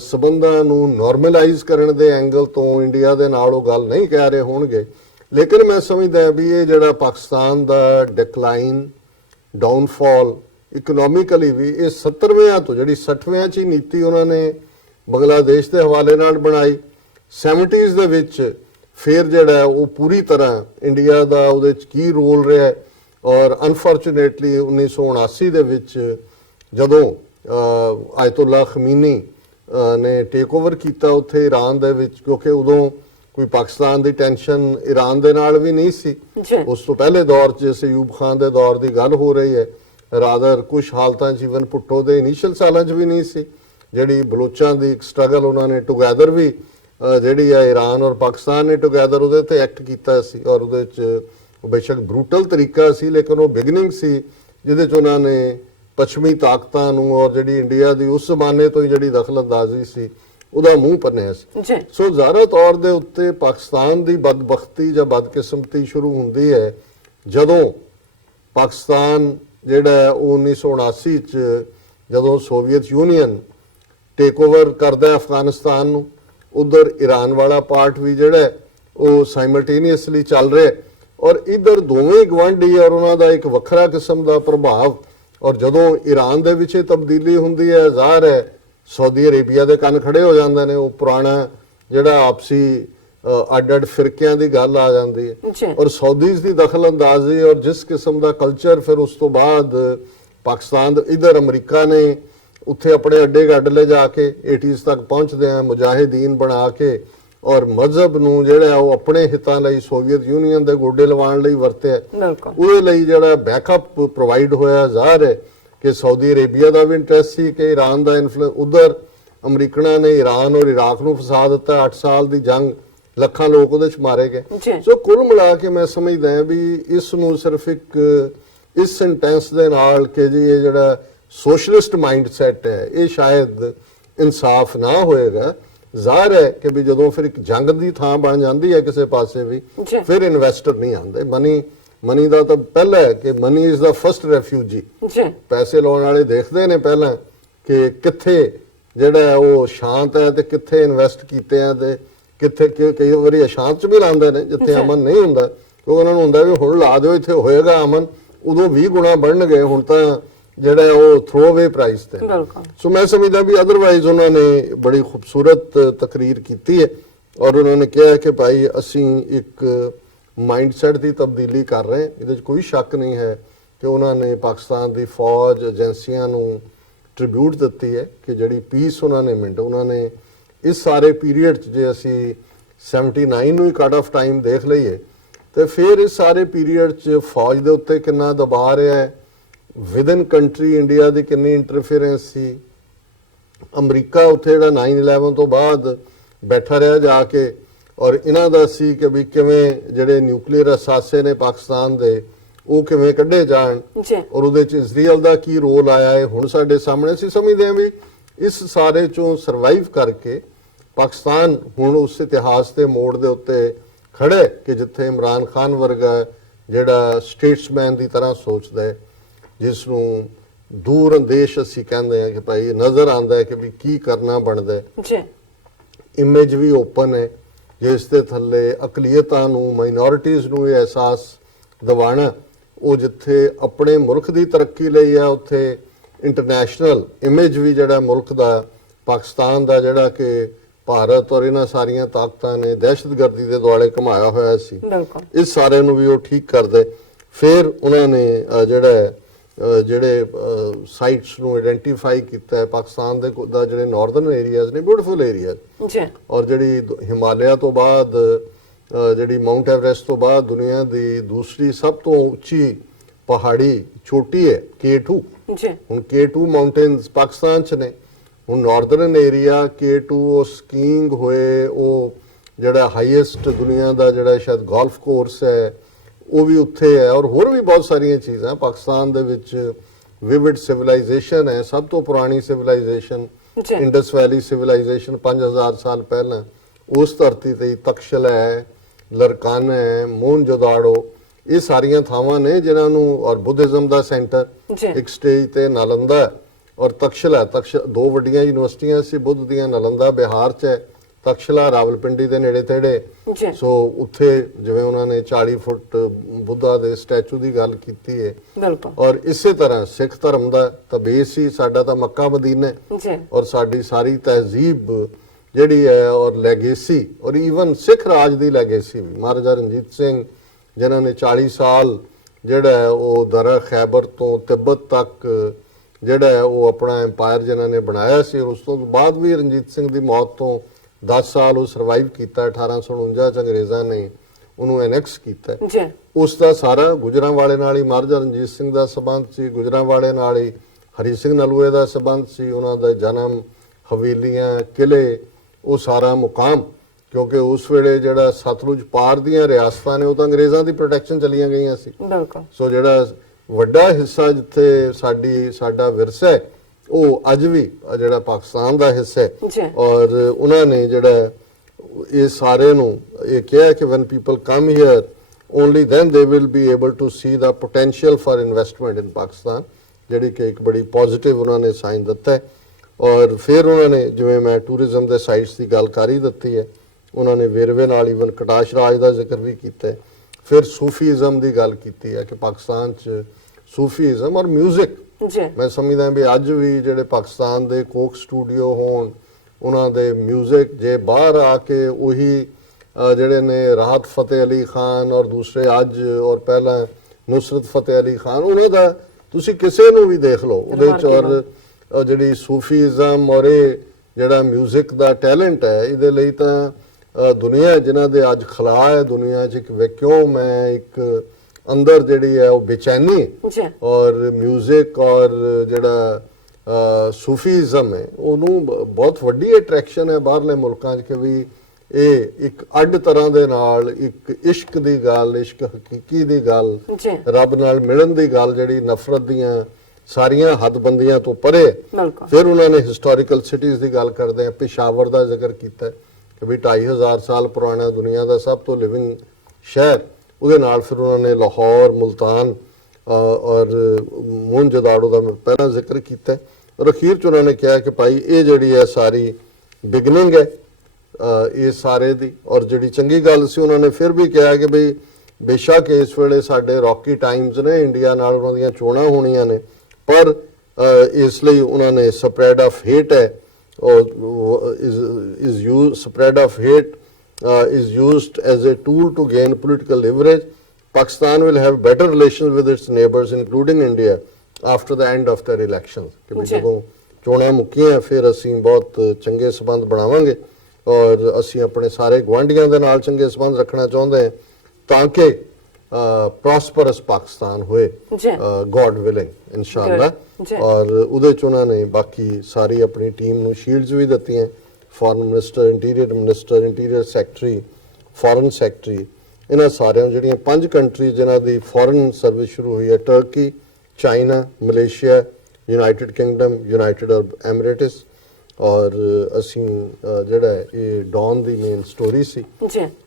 ਸਬੰਧਾਂ ਨੂੰ ਨਾਰਮਲਾਈਜ਼ ਕਰਨ ਦੇ ਐਂਗਲ ਤੋਂ ਇੰਡੀਆ ਦੇ ਨਾਲ ਉਹ ਗੱਲ ਨਹੀਂ ਕਹਿ ਰਹੇ ਹੋਣਗੇ, ਲੇਕਿਨ ਮੈਂ ਸਮਝਦਾ ਵੀ ਇਹ ਜਿਹੜਾ ਪਾਕਿਸਤਾਨ ਦਾ ਡਿਕਲਾਈਨ, ਡਾਊਨਫਾਲ ਇਕਨੋਮਿਕਲੀ ਵੀ, ਇਹ 70ਵੇਂ ਤੋਂ ਜਿਹੜੀ 60ਵੇਂ 'ਚ ਹੀ ਨੀਤੀ ਉਹਨਾਂ ਨੇ ਬੰਗਲਾਦੇਸ਼ ਦੇ ਹਵਾਲੇ ਨਾਲ ਬਣਾਈ, 70s ਦੇ ਵਿੱਚ ਫਿਰ ਜਿਹੜਾ ਉਹ ਪੂਰੀ ਤਰ੍ਹਾਂ ਇੰਡੀਆ ਦਾ ਉਹਦੇ 'ਚ ਕੀ ਰੋਲ ਰਿਹਾ। ਔਰ ਅਨਫੋਰਚੂਨੇਟਲੀ 1979 ਦੇ ਵਿੱਚ ਜਦੋਂ ਆਇਤੁੱਲਾ ਖਮੀਨੀ ਨੇ ਟੇਕ ਓਵਰ ਕੀਤਾ ਉੱਥੇ ਈਰਾਨ ਦੇ ਵਿੱਚ, ਕਿਉਂਕਿ ਉਦੋਂ ਕੋਈ ਪਾਕਿਸਤਾਨ ਦੀ ਟੈਨਸ਼ਨ ਈਰਾਨ ਦੇ ਨਾਲ ਵੀ ਨਹੀਂ ਸੀ। ਉਸ ਤੋਂ ਪਹਿਲੇ ਦੌਰ 'ਚ ਅਯੂਬ ਖਾਨ ਦੇ ਦੌਰ ਦੀ ਗੱਲ ਹੋ ਰਹੀ ਹੈ, ਰਾਦਰ ਕੁਝ ਹਾਲਤਾਂ ਜੀਵਨ ਭੁੱਟੋ ਦੇ ਇਨੀਸ਼ੀਅਲ ਸਾਲਾਂ 'ਚ ਵੀ ਨਹੀਂ ਸੀ। ਜਿਹੜੀ ਬਲੋਚਾਂ ਦੀ ਇੱਕ ਸਟਰਗਲ ਉਹਨਾਂ ਨੇ ਟੁਗੈਦਰ ਵੀ ਜਿਹੜੀ ਹੈ ਈਰਾਨ ਔਰ ਪਾਕਿਸਤਾਨ ਨੇ ਟੁਗੈਦਰ ਉਹਦੇ ਤੇ ਐਕਟ ਕੀਤਾ ਸੀ, ਔਰ ਉਹਦੇ 'ਚ ਬੇਸ਼ੱਕ ਬਰੂਟਲ ਤਰੀਕਾ ਸੀ, ਲੇਕਿਨ ਉਹ ਬਿਗਨਿੰਗ ਸੀ ਜਿਹਦੇ 'ਚ ਉਹਨਾਂ ਨੇ ਪੱਛਮੀ ਤਾਕਤਾਂ ਨੂੰ ਔਰ ਜਿਹੜੀ ਇੰਡੀਆ ਦੀ ਉਸ ਜ਼ਮਾਨੇ ਤੋਂ ਹੀ ਜਿਹੜੀ ਦਖਲਅੰਦਾਜ਼ੀ ਸੀ ਉਹਦਾ ਮੂੰਹ ਭੰਨਿਆ ਸੀ। ਸੋ ਜ਼ਾਹਰ ਤੌਰ ਦੇ ਉੱਤੇ ਪਾਕਿਸਤਾਨ ਦੀ ਬਦਬਖਤੀ ਜਾਂ ਬਦਕਿਸਮਤੀ ਸ਼ੁਰੂ ਹੁੰਦੀ ਹੈ ਜਦੋਂ ਪਾਕਿਸਤਾਨ ਜਿਹੜਾ ਉਹ 1979 ਚ ਜਦੋਂ ਸੋਵੀਅਤ ਯੂਨੀਅਨ ਟੇਕ ਓਵਰ ਕਰਦਾ ਅਫਗਾਨਿਸਤਾਨ ਨੂੰ, ਉਧਰ ਈਰਾਨ ਵਾਲਾ ਪਾਰਟ ਵੀ ਜਿਹੜਾ ਉਹ ਸਾਈਮਲਟੇਨੀਅਸਲੀ ਚੱਲ ਰਿਹਾ, ਔਰ ਇਧਰ ਦੋਵੇਂ ਗਵਾਂਢੀ ਔਰ ਉਹਨਾਂ ਦਾ ਇੱਕ ਵੱਖਰਾ ਕਿਸਮ ਦਾ ਪ੍ਰਭਾਵ। ਔਰ ਜਦੋਂ ਈਰਾਨ ਦੇ ਵਿੱਚ ਤਬਦੀਲੀ ਹੁੰਦੀ ਹੈ, ਜ਼ਾਹਰ ਹੈ ਸਾਊਦੀ ਅਰੇਬੀਆ ਦੇ ਕੰਨ ਖੜੇ ਹੋ ਜਾਂਦੇ ਨੇ, ਉਹ ਪੁਰਾਣਾ ਜਿਹੜਾ ਆਪਸੀ ਅੱਡ-ਅੱਡ ਫਿਰਕਿਆਂ ਦੀ ਗੱਲ ਆ ਜਾਂਦੀ ਹੈ, ਔਰ ਸਾਊਦੀਜ਼ ਦੀ ਦਖਲਅੰਦਾਜ਼ੀ ਔਰ ਜਿਸ ਕਿਸਮ ਦਾ ਕਲਚਰ ਫਿਰ ਉਸ ਤੋਂ ਬਾਅਦ ਪਾਕਿਸਤਾਨ ਇਧਰ ਅਮਰੀਕਾ ਨੇ ਉੱਥੇ ਆਪਣੇ ਅੱਡੇ ਗੱਡ ਲੈ ਜਾ ਕੇ 80s ਤੱਕ ਪਹੁੰਚਦੇ ਆ, ਮੁਜਾਹਿਦੀਨ ਬਣਾ ਕੇ ਔਰ ਮਜ਼ਹਬ ਨੂੰ ਜਿਹੜਾ ਉਹ ਆਪਣੇ ਹਿੱਤਾਂ ਲਈ ਸੋਵੀਅਤ ਯੂਨੀਅਨ ਦੇ ਗੋਡੇ ਲਵਾਉਣ ਲਈ ਵਰਤਿਆ। ਉਹਦੇ ਲਈ ਜਿਹੜਾ ਬੈਕਅਪ ਪ੍ਰੋਵਾਈਡ ਹੋਇਆ, ਜ਼ਾਹਰ ਹੈ ਕਿ ਸਾਊਦੀ ਅਰੇਬੀਆ ਦਾ ਵੀ ਇੰਟਰਸਟ ਸੀ ਕਿ ਈਰਾਨ ਦਾ ਇਨਫਲੂਐਂਸ, ਉਧਰ ਅਮਰੀਕਨਾਂ ਨੇ ਈਰਾਨ ਔਰ ਇਰਾਕ ਨੂੰ ਫਸਾ ਦਿੱਤਾ, 8 ਸਾਲ ਦੀ ਜੰਗ, ਲੱਖਾਂ ਲੋਕ ਉਹਦੇ 'ਚ ਮਾਰੇ ਗਏ। ਸੋ ਕੁੱਲ ਮਿਲਾ ਕੇ ਮੈਂ ਸਮਝਦਾ ਹਾਂ ਵੀ ਇਸ ਨੂੰ ਸਿਰਫ ਇੱਕ ਇਸ ਸੈਂਟੈਂਸ ਦੇ ਨਾਲ ਕਿ ਜੀ ਇਹ ਜਿਹੜਾ ਸੋਸ਼ਲਿਸਟ ਮਾਈਂਡ ਸੈਟ ਹੈ ਇਹ ਸ਼ਾਇਦ ਇਨਸਾਫ ਨਾ ਹੋਏਗਾ। ਜ਼ਾਹਰ ਹੈ ਕਿ ਵੀ ਜਦੋਂ ਫਿਰ ਇੱਕ ਜੰਗ ਦੀ ਥਾਂ ਬਣ ਜਾਂਦੀ ਹੈ ਕਿਸੇ ਪਾਸੇ ਵੀ, ਫਿਰ ਇਨਵੈਸਟਰ ਨਹੀਂ ਆਉਂਦੇ। ਮਨੀ ਦਾ ਤਾਂ ਪਹਿਲਾਂ ਹੈ ਕਿ money is the first refugee. ਪੈਸੇ ਲਾਉਣ ਵਾਲੇ ਦੇਖਦੇ ਨੇ ਪਹਿਲਾਂ ਕਿ ਕਿੱਥੇ ਜਿਹੜਾ ਉਹ ਸ਼ਾਂਤ ਹੈ ਤੇ ਕਿੱਥੇ ਇਨਵੈਸਟ ਕੀਤੇ ਆ, ਤੇ ਕਿੱਥੇ ਕਈ ਵਾਰੀ ਅਸ਼ਾਂਤ ਚ ਵੀ ਲਾਉਂਦੇ ਨੇ ਜਿੱਥੇ ਅਮਨ ਨਹੀਂ ਹੁੰਦਾ, ਕਿਉਂਕਿ ਉਹਨਾਂ ਨੂੰ ਹੁੰਦਾ ਵੀ ਹੁਣ ਲਾ ਦਿਓ ਇੱਥੇ ਹੋਏਗਾ ਅਮਨ, ਉਦੋਂ 20 ਗੁਣਾ ਬਣਨਗੇ, ਹੁਣ ਤਾਂ ਜਿਹੜਾ ਉਹ ਥਰੋ ਅਵੇ ਪ੍ਰਾਈਸ ਤੇ। ਸੋ ਮੈਂ ਸਮਝਦਾ ਵੀ ਅਦਰਵਾਈਜ਼ ਉਹਨਾਂ ਨੇ ਬੜੀ ਖੂਬਸੂਰਤ ਤਕਰੀਰ ਕੀਤੀ ਹੈ ਔਰ ਉਹਨਾਂ ਨੇ ਕਿਹਾ ਕਿ ਭਾਈ ਅਸੀਂ ਇੱਕ ਮਾਈਂਡਸੈਟ ਦੀ ਤਬਦੀਲੀ ਕਰ ਰਹੇ ਹਾਂ। ਇਹਦੇ 'ਚ ਕੋਈ ਸ਼ੱਕ ਨਹੀਂ ਹੈ ਕਿ ਉਹਨਾਂ ਨੇ ਪਾਕਿਸਤਾਨ ਦੀ ਫੌਜ ਏਜੰਸੀਆਂ ਨੂੰ ਟ੍ਰਿਬਿਊਟ ਦਿੱਤੀ ਹੈ ਕਿ ਜਿਹੜੀ ਪੀਸ ਉਹਨਾਂ ਨੇ ਉਹਨਾਂ ਨੇ ਇਸ ਸਾਰੇ ਪੀਰੀਅਡ 'ਚ, ਜੇ ਅਸੀਂ 79 ਨੂੰ ਹੀ ਕੱਟ ਆਫ ਟਾਈਮ ਦੇਖ ਲਈਏ ਤੇ ਫਿਰ ਇਸ ਸਾਰੇ ਪੀਰੀਅਡ 'ਚ ਫੌਜ ਦੇ ਉੱਤੇ ਕਿੰਨਾ ਦਬਾਅ ਰਿਹਾ ਹੈ, ਵਿਦਨ ਕੰਟਰੀ ਇੰਡੀਆ ਦੀ ਕਿੰਨੀ ਇੰਟਰਫੇਰੈਂਸ ਸੀ, ਅਮਰੀਕਾ ਉੱਥੇ ਜਿਹੜਾ 9/11 ਤੋਂ ਬਾਅਦ ਬੈਠਾ ਰਿਹਾ ਜਾ ਕੇ, ਔਰ ਇਹਨਾਂ ਦਾ ਸੀ ਕਿ ਵੀ ਕਿਵੇਂ ਜਿਹੜੇ ਨਿਊਕਲੀਅਰ ਅਸਾਸੇ ਨੇ ਪਾਕਿਸਤਾਨ ਦੇ ਉਹ ਕਿਵੇਂ ਕੱਢੇ ਜਾਣ, ਔਰ ਉਹਦੇ 'ਚ ਇਜ਼ਰਾਈਲ ਦਾ ਕੀ ਰੋਲ ਆਇਆ ਹੈ ਹੁਣ ਸਾਡੇ ਸਾਹਮਣੇ। ਅਸੀਂ ਸਮਝਦੇ ਹਾਂ ਵੀ ਇਸ ਸਾਰੇ 'ਚੋਂ ਸਰਵਾਈਵ ਕਰਕੇ ਪਾਕਿਸਤਾਨ ਹੁਣ ਉਸ ਇਤਿਹਾਸ ਦੇ ਮੋੜ ਦੇ ਉੱਤੇ ਖੜਾ ਕਿ ਜਿੱਥੇ ਇਮਰਾਨ ਖਾਨ ਵਰਗਾ ਜਿਹੜਾ ਸਟੇਟਸਮੈਨ ਦੀ ਤਰ੍ਹਾਂ ਸੋਚਦਾ ਹੈ, ਜਿਸ ਨੂੰ ਦੂਰ ਅੰਦੇਸ਼ ਅਸੀਂ ਕਹਿੰਦੇ ਹਾਂ ਕਿ ਭਾਈ ਨਜ਼ਰ ਆਉਂਦਾ ਹੈ ਕਿ ਵੀ ਕੀ ਕਰਨਾ ਬਣਦਾ ਹੈ, ਇਮੇਜ ਵੀ ਓਪਨ ਹੈ, ਜਿਸ ਦੇ ਥੱਲੇ ਅਕਲੀਅਤਾਂ ਨੂੰ, ਮਾਈਨੋਰਿਟੀਜ਼ ਨੂੰ ਇਹ ਅਹਿਸਾਸ ਦਿਵਾਉਣਾ, ਉਹ ਜਿੱਥੇ ਆਪਣੇ ਮੁਲਕ ਦੀ ਤਰੱਕੀ ਲਈ ਆ ਉੱਥੇ ਇੰਟਰਨੈਸ਼ਨਲ ਇਮੇਜ ਵੀ ਜਿਹੜਾ ਮੁਲਕ ਦਾ, ਪਾਕਿਸਤਾਨ ਦਾ ਜਿਹੜਾ ਕਿ ਭਾਰਤ ਔਰ ਇਹਨਾਂ ਸਾਰੀਆਂ ਤਾਕਤਾਂ ਨੇ ਦਹਿਸ਼ਤਗਰਦੀ ਦੇ ਦੁਆਲੇ ਘੁਮਾਇਆ ਹੋਇਆ ਸੀ, ਇਸ ਸਾਰੇ ਨੂੰ ਵੀ ਉਹ ਠੀਕ ਕਰਦੇ। ਫਿਰ ਉਹਨਾਂ ਨੇ ਜਿਹੜੇ ਸਾਈਟਸ ਨੂੰ ਆਇਡੈਂਟੀਫਾਈ ਕੀਤਾ ਹੈ ਪਾਕਿਸਤਾਨ ਦੇ ਜਿਹੜੇ ਨਾਰਥਰਨ ਏਰੀਆਜ਼ ਨੇ, ਬਿਊਟੀਫੁਲ ਏਰੀਆਜ਼, ਔਰ ਜਿਹੜੀ ਹਿਮਾਲਿਆ ਤੋਂ ਬਾਅਦ ਜਿਹੜੀ ਮਾਊਂਟ ਐਵਰੈਸਟ ਤੋਂ ਬਾਅਦ ਦੁਨੀਆ ਦੀ ਦੂਸਰੀ ਸਭ ਤੋਂ ਉੱਚੀ ਪਹਾੜੀ ਛੋਟੀ ਹੈ K2। ਹੁਣ K2 ਮਾਊਂਟੇਨਸ ਪਾਕਿਸਤਾਨ 'ਚ ਨੇ। ਹੁਣ ਨਾਰਥਰਨ ਏਰੀਆ K2 ਉਹ ਸਕੀਇੰਗ ਹੋਏ, ਉਹ ਜਿਹੜਾ ਹਾਈਐਸਟ ਦੁਨੀਆ ਦਾ ਜਿਹੜਾ ਸ਼ਾਇਦ ਗੋਲਫ ਕੋਰਸ ਹੈ ਉਹ ਵੀ ਉੱਥੇ ਹੈ, ਔਰ ਹੋਰ ਵੀ ਬਹੁਤ ਸਾਰੀਆਂ ਚੀਜ਼ਾਂ ਪਾਕਿਸਤਾਨ ਦੇ ਵਿੱਚ। ਵਿਵਿਡ ਸਿਵਲਾਈਜੇਸ਼ਨ ਹੈ, ਸਭ ਤੋਂ ਪੁਰਾਣੀ ਸਿਵਲਾਈਜੇਸ਼ਨ ਇੰਡਸ ਵੈਲੀ ਸਿਵਲਾਈਜੇਸ਼ਨ 5000 ਸਾਲ ਪਹਿਲਾਂ ਉਸ ਧਰਤੀ ਤੇ। ਤਕਸ਼ਲਾ ਹੈ, ਲਰਕਾਨਾ ਹੈ, ਮੋਹਨਜੋਦਾੜੋ, ਇਹ ਸਾਰੀਆਂ ਥਾਵਾਂ ਨੇ ਜਿਨ੍ਹਾਂ ਨੂੰ, ਔਰ ਬੁੱਧਿਜ਼ਮ ਦਾ ਸੈਂਟਰ ਇੱਕ ਸਟੇਜ ਤੇ ਨਾਲੰਦਾ ਹੈ ਔਰ ਤਕਸ਼ਲਾ। ਦੋ ਵੱਡੀਆਂ ਯੂਨੀਵਰਸਿਟੀਆਂ ਸੀ ਬੁੱਧ ਦੀਆਂ, ਨਾਲੰਦਾ ਬਿਹਾਰ 'ਚ ਹੈ, ਤਕਸ਼ਲਾ ਰਾਵਲਪਿੰਡੀ ਦੇ ਨੇੜੇ ਤੇੜੇ। ਸੋ ਉੱਥੇ ਜਿਵੇਂ ਉਹਨਾਂ ਨੇ 40 ਫੁੱਟ ਬੁੱਧਾ ਦੇ ਸਟੈਚੂ ਦੀ ਗੱਲ ਕੀਤੀ ਹੈ। ਔਰ ਇਸੇ ਤਰ੍ਹਾਂ ਸਿੱਖ ਧਰਮ ਦਾ ਤਾਂ ਬੇਸ ਹੀ ਸਾਡਾ ਤਾਂ ਮੱਕਾ ਮਦੀਨਾ ਹੈ, ਔਰ ਸਾਡੀ ਸਾਰੀ ਤਹਿਜ਼ੀਬ ਜਿਹੜੀ ਹੈ ਔਰ ਲੈਗੇਸੀ, ਔਰ ਈਵਨ ਸਿੱਖ ਰਾਜ ਦੀ ਲੈਗੇਸੀ ਵੀ। ਮਹਾਰਾਜਾ ਰਣਜੀਤ ਸਿੰਘ ਜਿਨ੍ਹਾਂ ਨੇ 40 ਸਾਲ ਜਿਹੜਾ ਹੈ ਉਹ ਦਰਾ ਖੈਬਰ ਤੋਂ ਤਿੱਬਤ ਤੱਕ ਜਿਹੜਾ ਹੈ ਉਹ ਆਪਣਾ ਐਮਪਾਇਰ ਜਿਨ੍ਹਾਂ ਨੇ ਬਣਾਇਆ ਸੀ, ਉਸ ਤੋਂ ਬਾਅਦ ਵੀ ਰਣਜੀਤ ਸਿੰਘ ਦੀ ਮੌਤ ਤੋਂ 10 ਸਾਲ ਉਹ ਸਰਵਾਈਵ ਕੀਤਾ। 1849 ਚ ਅੰਗਰੇਜ਼ਾਂ ਨੇ ਉਹਨੂੰ ਐਨੈਕਸ ਕੀਤਾ। ਉਸ ਦਾ ਸਾਰਾ ਗੁਜਰਾਂਵਾਲੇ ਨਾਲ ਹੀ ਮਹਾਰਾਜਾ ਰਣਜੀਤ ਸਿੰਘ ਦਾ ਸਬੰਧ ਸੀ, ਗੁਜਰਾਂਵਾਲੇ ਨਾਲ ਹੀ ਹਰੀ ਸਿੰਘ ਨਲੂਏ ਦਾ ਸਬੰਧ ਸੀ। ਉਹਨਾਂ ਦਾ ਜਨਮ, ਹਵੇਲੀਆਂ, ਕਿਲੇ, ਉਹ ਸਾਰਾ ਮੁਕਾਮ, ਕਿਉਂਕਿ ਉਸ ਵੇਲੇ ਜਿਹੜਾ ਸਤਲੁਜ ਪਾਰ ਦੀਆਂ ਰਿਆਸਤਾਂ ਨੇ ਉਹ ਤਾਂ ਅੰਗਰੇਜ਼ਾਂ ਦੀ ਪ੍ਰੋਟੈਕਸ਼ਨ ਚਲੀਆਂ ਗਈਆਂ ਸੀ। ਸੋ ਜਿਹੜਾ ਵੱਡਾ ਹਿੱਸਾ ਜਿੱਥੇ ਸਾਡਾ ਵਿਰਸਾ ਹੈ ਉਹ ਅੱਜ ਵੀ ਜਿਹੜਾ ਪਾਕਿਸਤਾਨ ਦਾ ਹਿੱਸਾ ਹੈ। ਔਰ ਉਹਨਾਂ ਨੇ ਜਿਹੜਾ ਇਹ ਸਾਰੇ ਨੂੰ ਇਹ ਕਿਹਾ ਕਿ when people come here only then they will be able to see the potential for investment in Pakistan, ਜਿਹੜੀ ਕਿ ਇੱਕ ਬੜੀ ਪੋਜ਼ਿਟਿਵ ਉਹਨਾਂ ਨੇ ਸਾਈਨ ਦਿੱਤਾ ਹੈ। ਔਰ ਫਿਰ ਉਹਨਾਂ ਨੇ ਜਿਵੇਂ ਮੈਂ ਟੂਰਿਜ਼ਮ ਦੇ ਸਾਈਟਸ ਦੀ ਗੱਲ ਕਰ ਹੀ ਦਿੱਤੀ ਹੈ, ਉਹਨਾਂ ਨੇ ਵੇਰਵੇ ਨਾਲ ਈਵਨ ਕਟਾਸ਼ ਰਾਜ ਦਾ ਜ਼ਿਕਰ ਵੀ ਕੀਤਾ ਹੈ। ਫਿਰ ਸੂਫੀਜ਼ਮ ਦੀ ਗੱਲ ਕੀਤੀ ਹੈ ਕਿ ਪਾਕਿਸਤਾਨ 'ਚ ਸੂਫੀਜ਼ਮ ਔਰ ਮਿਊਜ਼ਿਕ, ਮੈਂ ਸਮਝਦਾ ਵੀ ਅੱਜ ਵੀ ਜਿਹੜੇ ਪਾਕਿਸਤਾਨ ਦੇ ਕੋਕ ਸਟੂਡੀਓ ਹੋਣ, ਉਹਨਾਂ ਦੇ ਮਿਊਜ਼ਿਕ ਜੇ ਬਾਹਰ ਆ ਕੇ ਉਹੀ ਜਿਹੜੇ ਨੇ ਰਾਹਤ ਫਤਿਹ ਅਲੀ ਖਾਨ ਔਰ ਦੂਸਰੇ ਅੱਜ ਔਰ ਪਹਿਲਾਂ ਨੁਸਰਤ ਫਤਿਹ ਅਲੀ ਖਾਨ, ਉਹਨਾਂ ਦਾ ਤੁਸੀਂ ਕਿਸੇ ਨੂੰ ਵੀ ਦੇਖ ਲਓ ਉਹਦੇ 'ਚ, ਔਰ ਜਿਹੜੀ ਸੂਫੀਜ਼ਮ ਔਰ ਇਹ ਜਿਹੜਾ ਮਿਊਜ਼ਿਕ ਦਾ ਟੈਲੈਂਟ ਹੈ, ਇਹਦੇ ਲਈ ਤਾਂ ਦੁਨੀਆ ਜਿਨ੍ਹਾਂ ਦੇ ਅੱਜ ਖਲਾ ਹੈ ਦੁਨੀਆ 'ਚ, ਇੱਕ ਵੈਕਿਊਮ ਹੈ, ਇੱਕ ਅੰਦਰ ਜਿਹੜੀ ਹੈ ਉਹ ਬੇਚੈਨੀ, ਔਰ ਮਿਊਜ਼ਿਕ ਔਰ ਜਿਹੜਾ ਸੂਫੀਜ਼ਮ ਹੈ ਉਹਨੂੰ ਬਹੁਤ ਵੱਡੀ ਅਟਰੈਕਸ਼ਨ ਹੈ ਬਾਹਰਲੇ ਮੁਲਕਾਂ 'ਚ ਕਿ ਵੀ ਇਹ ਇੱਕ ਅੱਡ ਤਰ੍ਹਾਂ ਦੇ ਨਾਲ ਇੱਕ ਇਸ਼ਕ ਦੀ ਗੱਲ, ਇਸ਼ਕ ਹਕੀਕੀ ਦੀ ਗੱਲ, ਰੱਬ ਨਾਲ ਮਿਲਣ ਦੀ ਗੱਲ, ਜਿਹੜੀ ਨਫ਼ਰਤ ਦੀਆਂ ਸਾਰੀਆਂ ਹੱਦਬੰਦੀਆਂ ਤੋਂ ਪਰੇ। ਫਿਰ ਉਹਨਾਂ ਨੇ ਹਿਸਟੋਰੀਕਲ ਸਿਟੀਜ਼ ਦੀ ਗੱਲ ਕਰਦੇ ਆ, ਪਿਸ਼ਾਵਰ ਦਾ ਜ਼ਿਕਰ ਕੀਤਾ ਕਿ ਵੀ 2500 ਸਾਲ ਪੁਰਾਣਾ ਦੁਨੀਆ ਦਾ ਸਭ ਤੋਂ ਲਿਵਿੰਗ ਸ਼ਹਿਰ। ਉਹਦੇ ਨਾਲ ਫਿਰ ਉਹਨਾਂ ਨੇ ਲਾਹੌਰ, ਮੁਲਤਾਨ ਔਰ ਮੋਹਨਜੋਦਾੜੋ ਦਾ ਮੈਂ ਪਹਿਲਾਂ ਜ਼ਿਕਰ ਕੀਤਾ। ਔਰ ਅਖੀਰ 'ਚ ਉਹਨਾਂ ਨੇ ਕਿਹਾ ਕਿ ਭਾਈ ਇਹ ਜਿਹੜੀ ਹੈ ਸਾਰੀ ਬਿਗਨਿੰਗ ਹੈ ਇਹ ਸਾਰੇ ਦੀ। ਔਰ ਜਿਹੜੀ ਚੰਗੀ ਗੱਲ ਸੀ ਉਹਨਾਂ ਨੇ ਫਿਰ ਵੀ ਕਿਹਾ ਕਿ ਬਈ ਬੇਸ਼ੱਕ ਇਸ ਵੇਲੇ ਸਾਡੇ ਰੌਕੀ ਟਾਈਮਸ ਨੇ, ਇੰਡੀਆ ਨਾਲ ਉਹਨਾਂ ਦੀਆਂ ਚੋਣਾਂ ਹੋਣੀਆਂ ਨੇ, ਪਰ ਇਸ ਲਈ ਉਹਨਾਂ ਨੇ ਸਪਰੈਡ ਆਫ ਹੇਟ ਹੈ spread of hate is used as a tool to gain political leverage. Pakistan will have better relations with its neighbors including India after the end of their elections. ਕਿ ਜਦੋਂ ਚੋਣਾਂ ਮੁੱਕੀਆਂ ਫਿਰ ਅਸੀਂ ਬਹੁਤ ਚੰਗੇ ਸੰਬੰਧ ਬਣਾਵਾਂਗੇ ਔਰ ਅਸੀਂ ਆਪਣੇ ਸਾਰੇ ਗੁਆਂਢੀਆਂ ਦੇ ਨਾਲ ਚੰਗੇ ਸੰਬੰਧ ਰੱਖਣਾ ਚਾਹੁੰਦੇ ਹਾਂ ਤਾਂ ਕਿ ਪ੍ਰੋਸਪਰਸ ਪਾਕਿਸਤਾਨ ਹੋਏ, ਗੋਡ ਵਿਲਿੰਗ ਇਨਸ਼ਾਅੱਲਾ। ਔਰ ਉਹਦੇ 'ਚ ਉਹਨਾਂ ਨੇ ਬਾਕੀ ਸਾਰੀ ਆਪਣੀ ਟੀਮ ਨੂੰ ਸ਼ੀਲਡਸ ਵੀ ਦਿੱਤੀਆਂ, foreign minister, interior secretary, foreign secretary, ਇਹਨਾਂ ਸਾਰਿਆਂ ਜਿਹੜੀਆਂ 5 ਕੰਟਰੀਜ਼ ਜਿਨ੍ਹਾਂ ਦੀ ਫੋਰਨ ਸਰਵਿਸ ਸ਼ੁਰੂ ਹੋਈ ਹੈ, Turkey, China, Malaysia, United Kingdom, United Arab Emirates. ਔਰ ਅਸੀਂ ਜਿਹੜਾ ਇਹ ਡੌਨ ਦੀ ਮੇਨ ਸਟੋਰੀ ਸੀ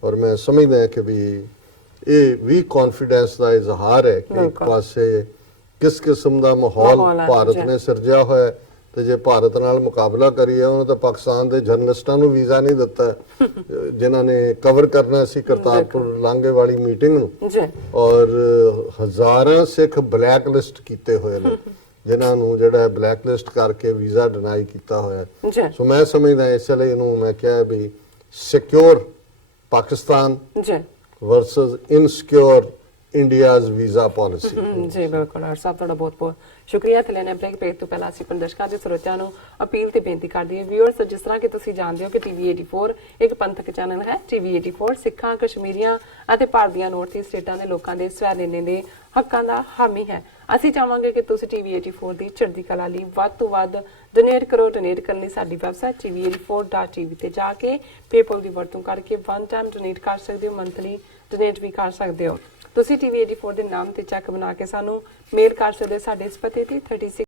ਔਰ ਮੈਂ ਸਮਝਦਾ ਹਾਂ ਕਿ ਵੀ ਇਹ ਵੀ ਕੌਨਫੀਡੈਂਸ ਦਾ ਇਜ਼ਹਾਰ ਹੈ ਕਿ ਇੱਕ ਪਾਸੇ ਕਿਸ ਕਿਸਮ ਦਾ ਮਾਹੌਲ ਭਾਰਤ ਨੇ ਸਿਰਜਿਆ ਹੋਇਆ ਤੇ ਜੇ ਭਾਰਤ ਨਾਲ ਮੁਕਾਬਲਾ ਕਰੀਏ ਉਹਨੇ ਤਾਂ ਪਾਕਿਸਤਾਨ ਦੇ ਜਰਨਲਿਸਟਾਂ ਨੂੰ ਵੀਜ਼ਾ ਨਹੀਂ ਦਿੱਤਾ ਜਿਨ੍ਹਾਂ ਨੇ ਕਵਰ ਕਰਨਾ ਸੀ ਕਰਤਾਰਪੁਰ ਲਾਂਘੇ ਵਾਲੀ ਮੀਟਿੰਗ ਨੂੰ, ਔਰ ਹਜ਼ਾਰਾਂ ਸਿੱਖ ਬਲੈਕ ਲਿਸਟ ਕੀਤੇ ਹੋਏ ਨੇ ਜਿਨ੍ਹਾਂ ਨੂੰ ਜਿਹੜਾ ਬਲੈਕ ਲਿਸਟ ਕਰਕੇ ਵੀਜ਼ਾ ਡਿਨਾਈ ਕੀਤਾ ਹੋਇਆ। ਸੋ ਮੈਂ ਸਮਝਦਾ ਇਸ ਲਈ ਇਹਨੂੰ ਮੈਂ ਕਿਹਾ ਵੀ secure Pakistan versus insecure India's visa policy. ਜੀ ਬਿਲਕੁਲ। ਔਰ ਸਾਹਿਬ ਤੁਹਾਡਾ ਬਹੁਤ ਬਹੁਤ ਸ਼ੁਕਰੀਆ। ਤੇ ਲੈਣੇ ਬ੍ਰੇਕ ਪੇਜ ਤੋਂ ਪਹਿਲਾਂ ਅਸੀਂ ਦਰਸ਼ਕਾਂ ਦੇ ਸਰੋਤਿਆਂ ਨੂੰ ਅਪੀਲ ਤੇ ਬੇਨਤੀ ਕਰਦੇ ਹਾਂ ਵਿਊਅਰਸ, ਜਿਸ ਤਰ੍ਹਾਂ ਕਿ ਤੁਸੀਂ ਜਾਣਦੇ ਹੋ ਕਿ ਟੀਵੀ 84 ਇੱਕ ਪੰਥਕ ਚੈਨਲ ਹੈ। ਟੀਵੀ 84 ਸਿੱਖਾਂ, ਕਸ਼ਮੀਰੀਆਂ ਅਤੇ ਭਾਰਤੀਆਂ ਨਾਰਥ ਈਸਟ ਸਟੇਟਾਂ ਦੇ ਲੋਕਾਂ ਦੇ ਸਵੈ-ਨਿਰਣੇ ਦੇ ਹੱਕਾਂ ਦਾ ਹਾਮੀ ਹੈ। ਅਸੀਂ ਚਾਹਾਂਗੇ ਕਿ ਤੁਸੀਂ ਟੀਵੀ 84 ਦੀ ਚੜ੍ਹਦੀ ਕਲਾ ਲਈ ਵੱਧ ਤੋਂ ਵੱਧ ਡੋਨੇਟ ਕਰੋ। ਡੋਨੇਟ ਕਰਨ ਲਈ ਸਾਡੀ ਵੈਬਸਾਈਟ tv84.tv ਤੇ ਜਾ ਕੇ ਪੇਪਲ ਦੀ ਵਰਤੋਂ ਕਰਕੇ ਵਨ ਟਾਈਮ ਡੋਨੇਟ ਕਰ ਸਕਦੇ ਹੋ, ਮੰਥਲੀ ਡੋਨੇਟ ਵੀ ਕਰ ਸਕਦੇ ਹੋ। ਤੁਸੀਂ TV 84 ਦੇ ਨਾਮ ਤੇ ਚੈੱਕ ਬਣਾ ਕੇ ਸਾਨੂੰ ਮੇਲ ਕਰ ਸਕਦੇ ਹੋ ਸਾਡੇ ਇਸ ਪਤੇ ਤੇ 36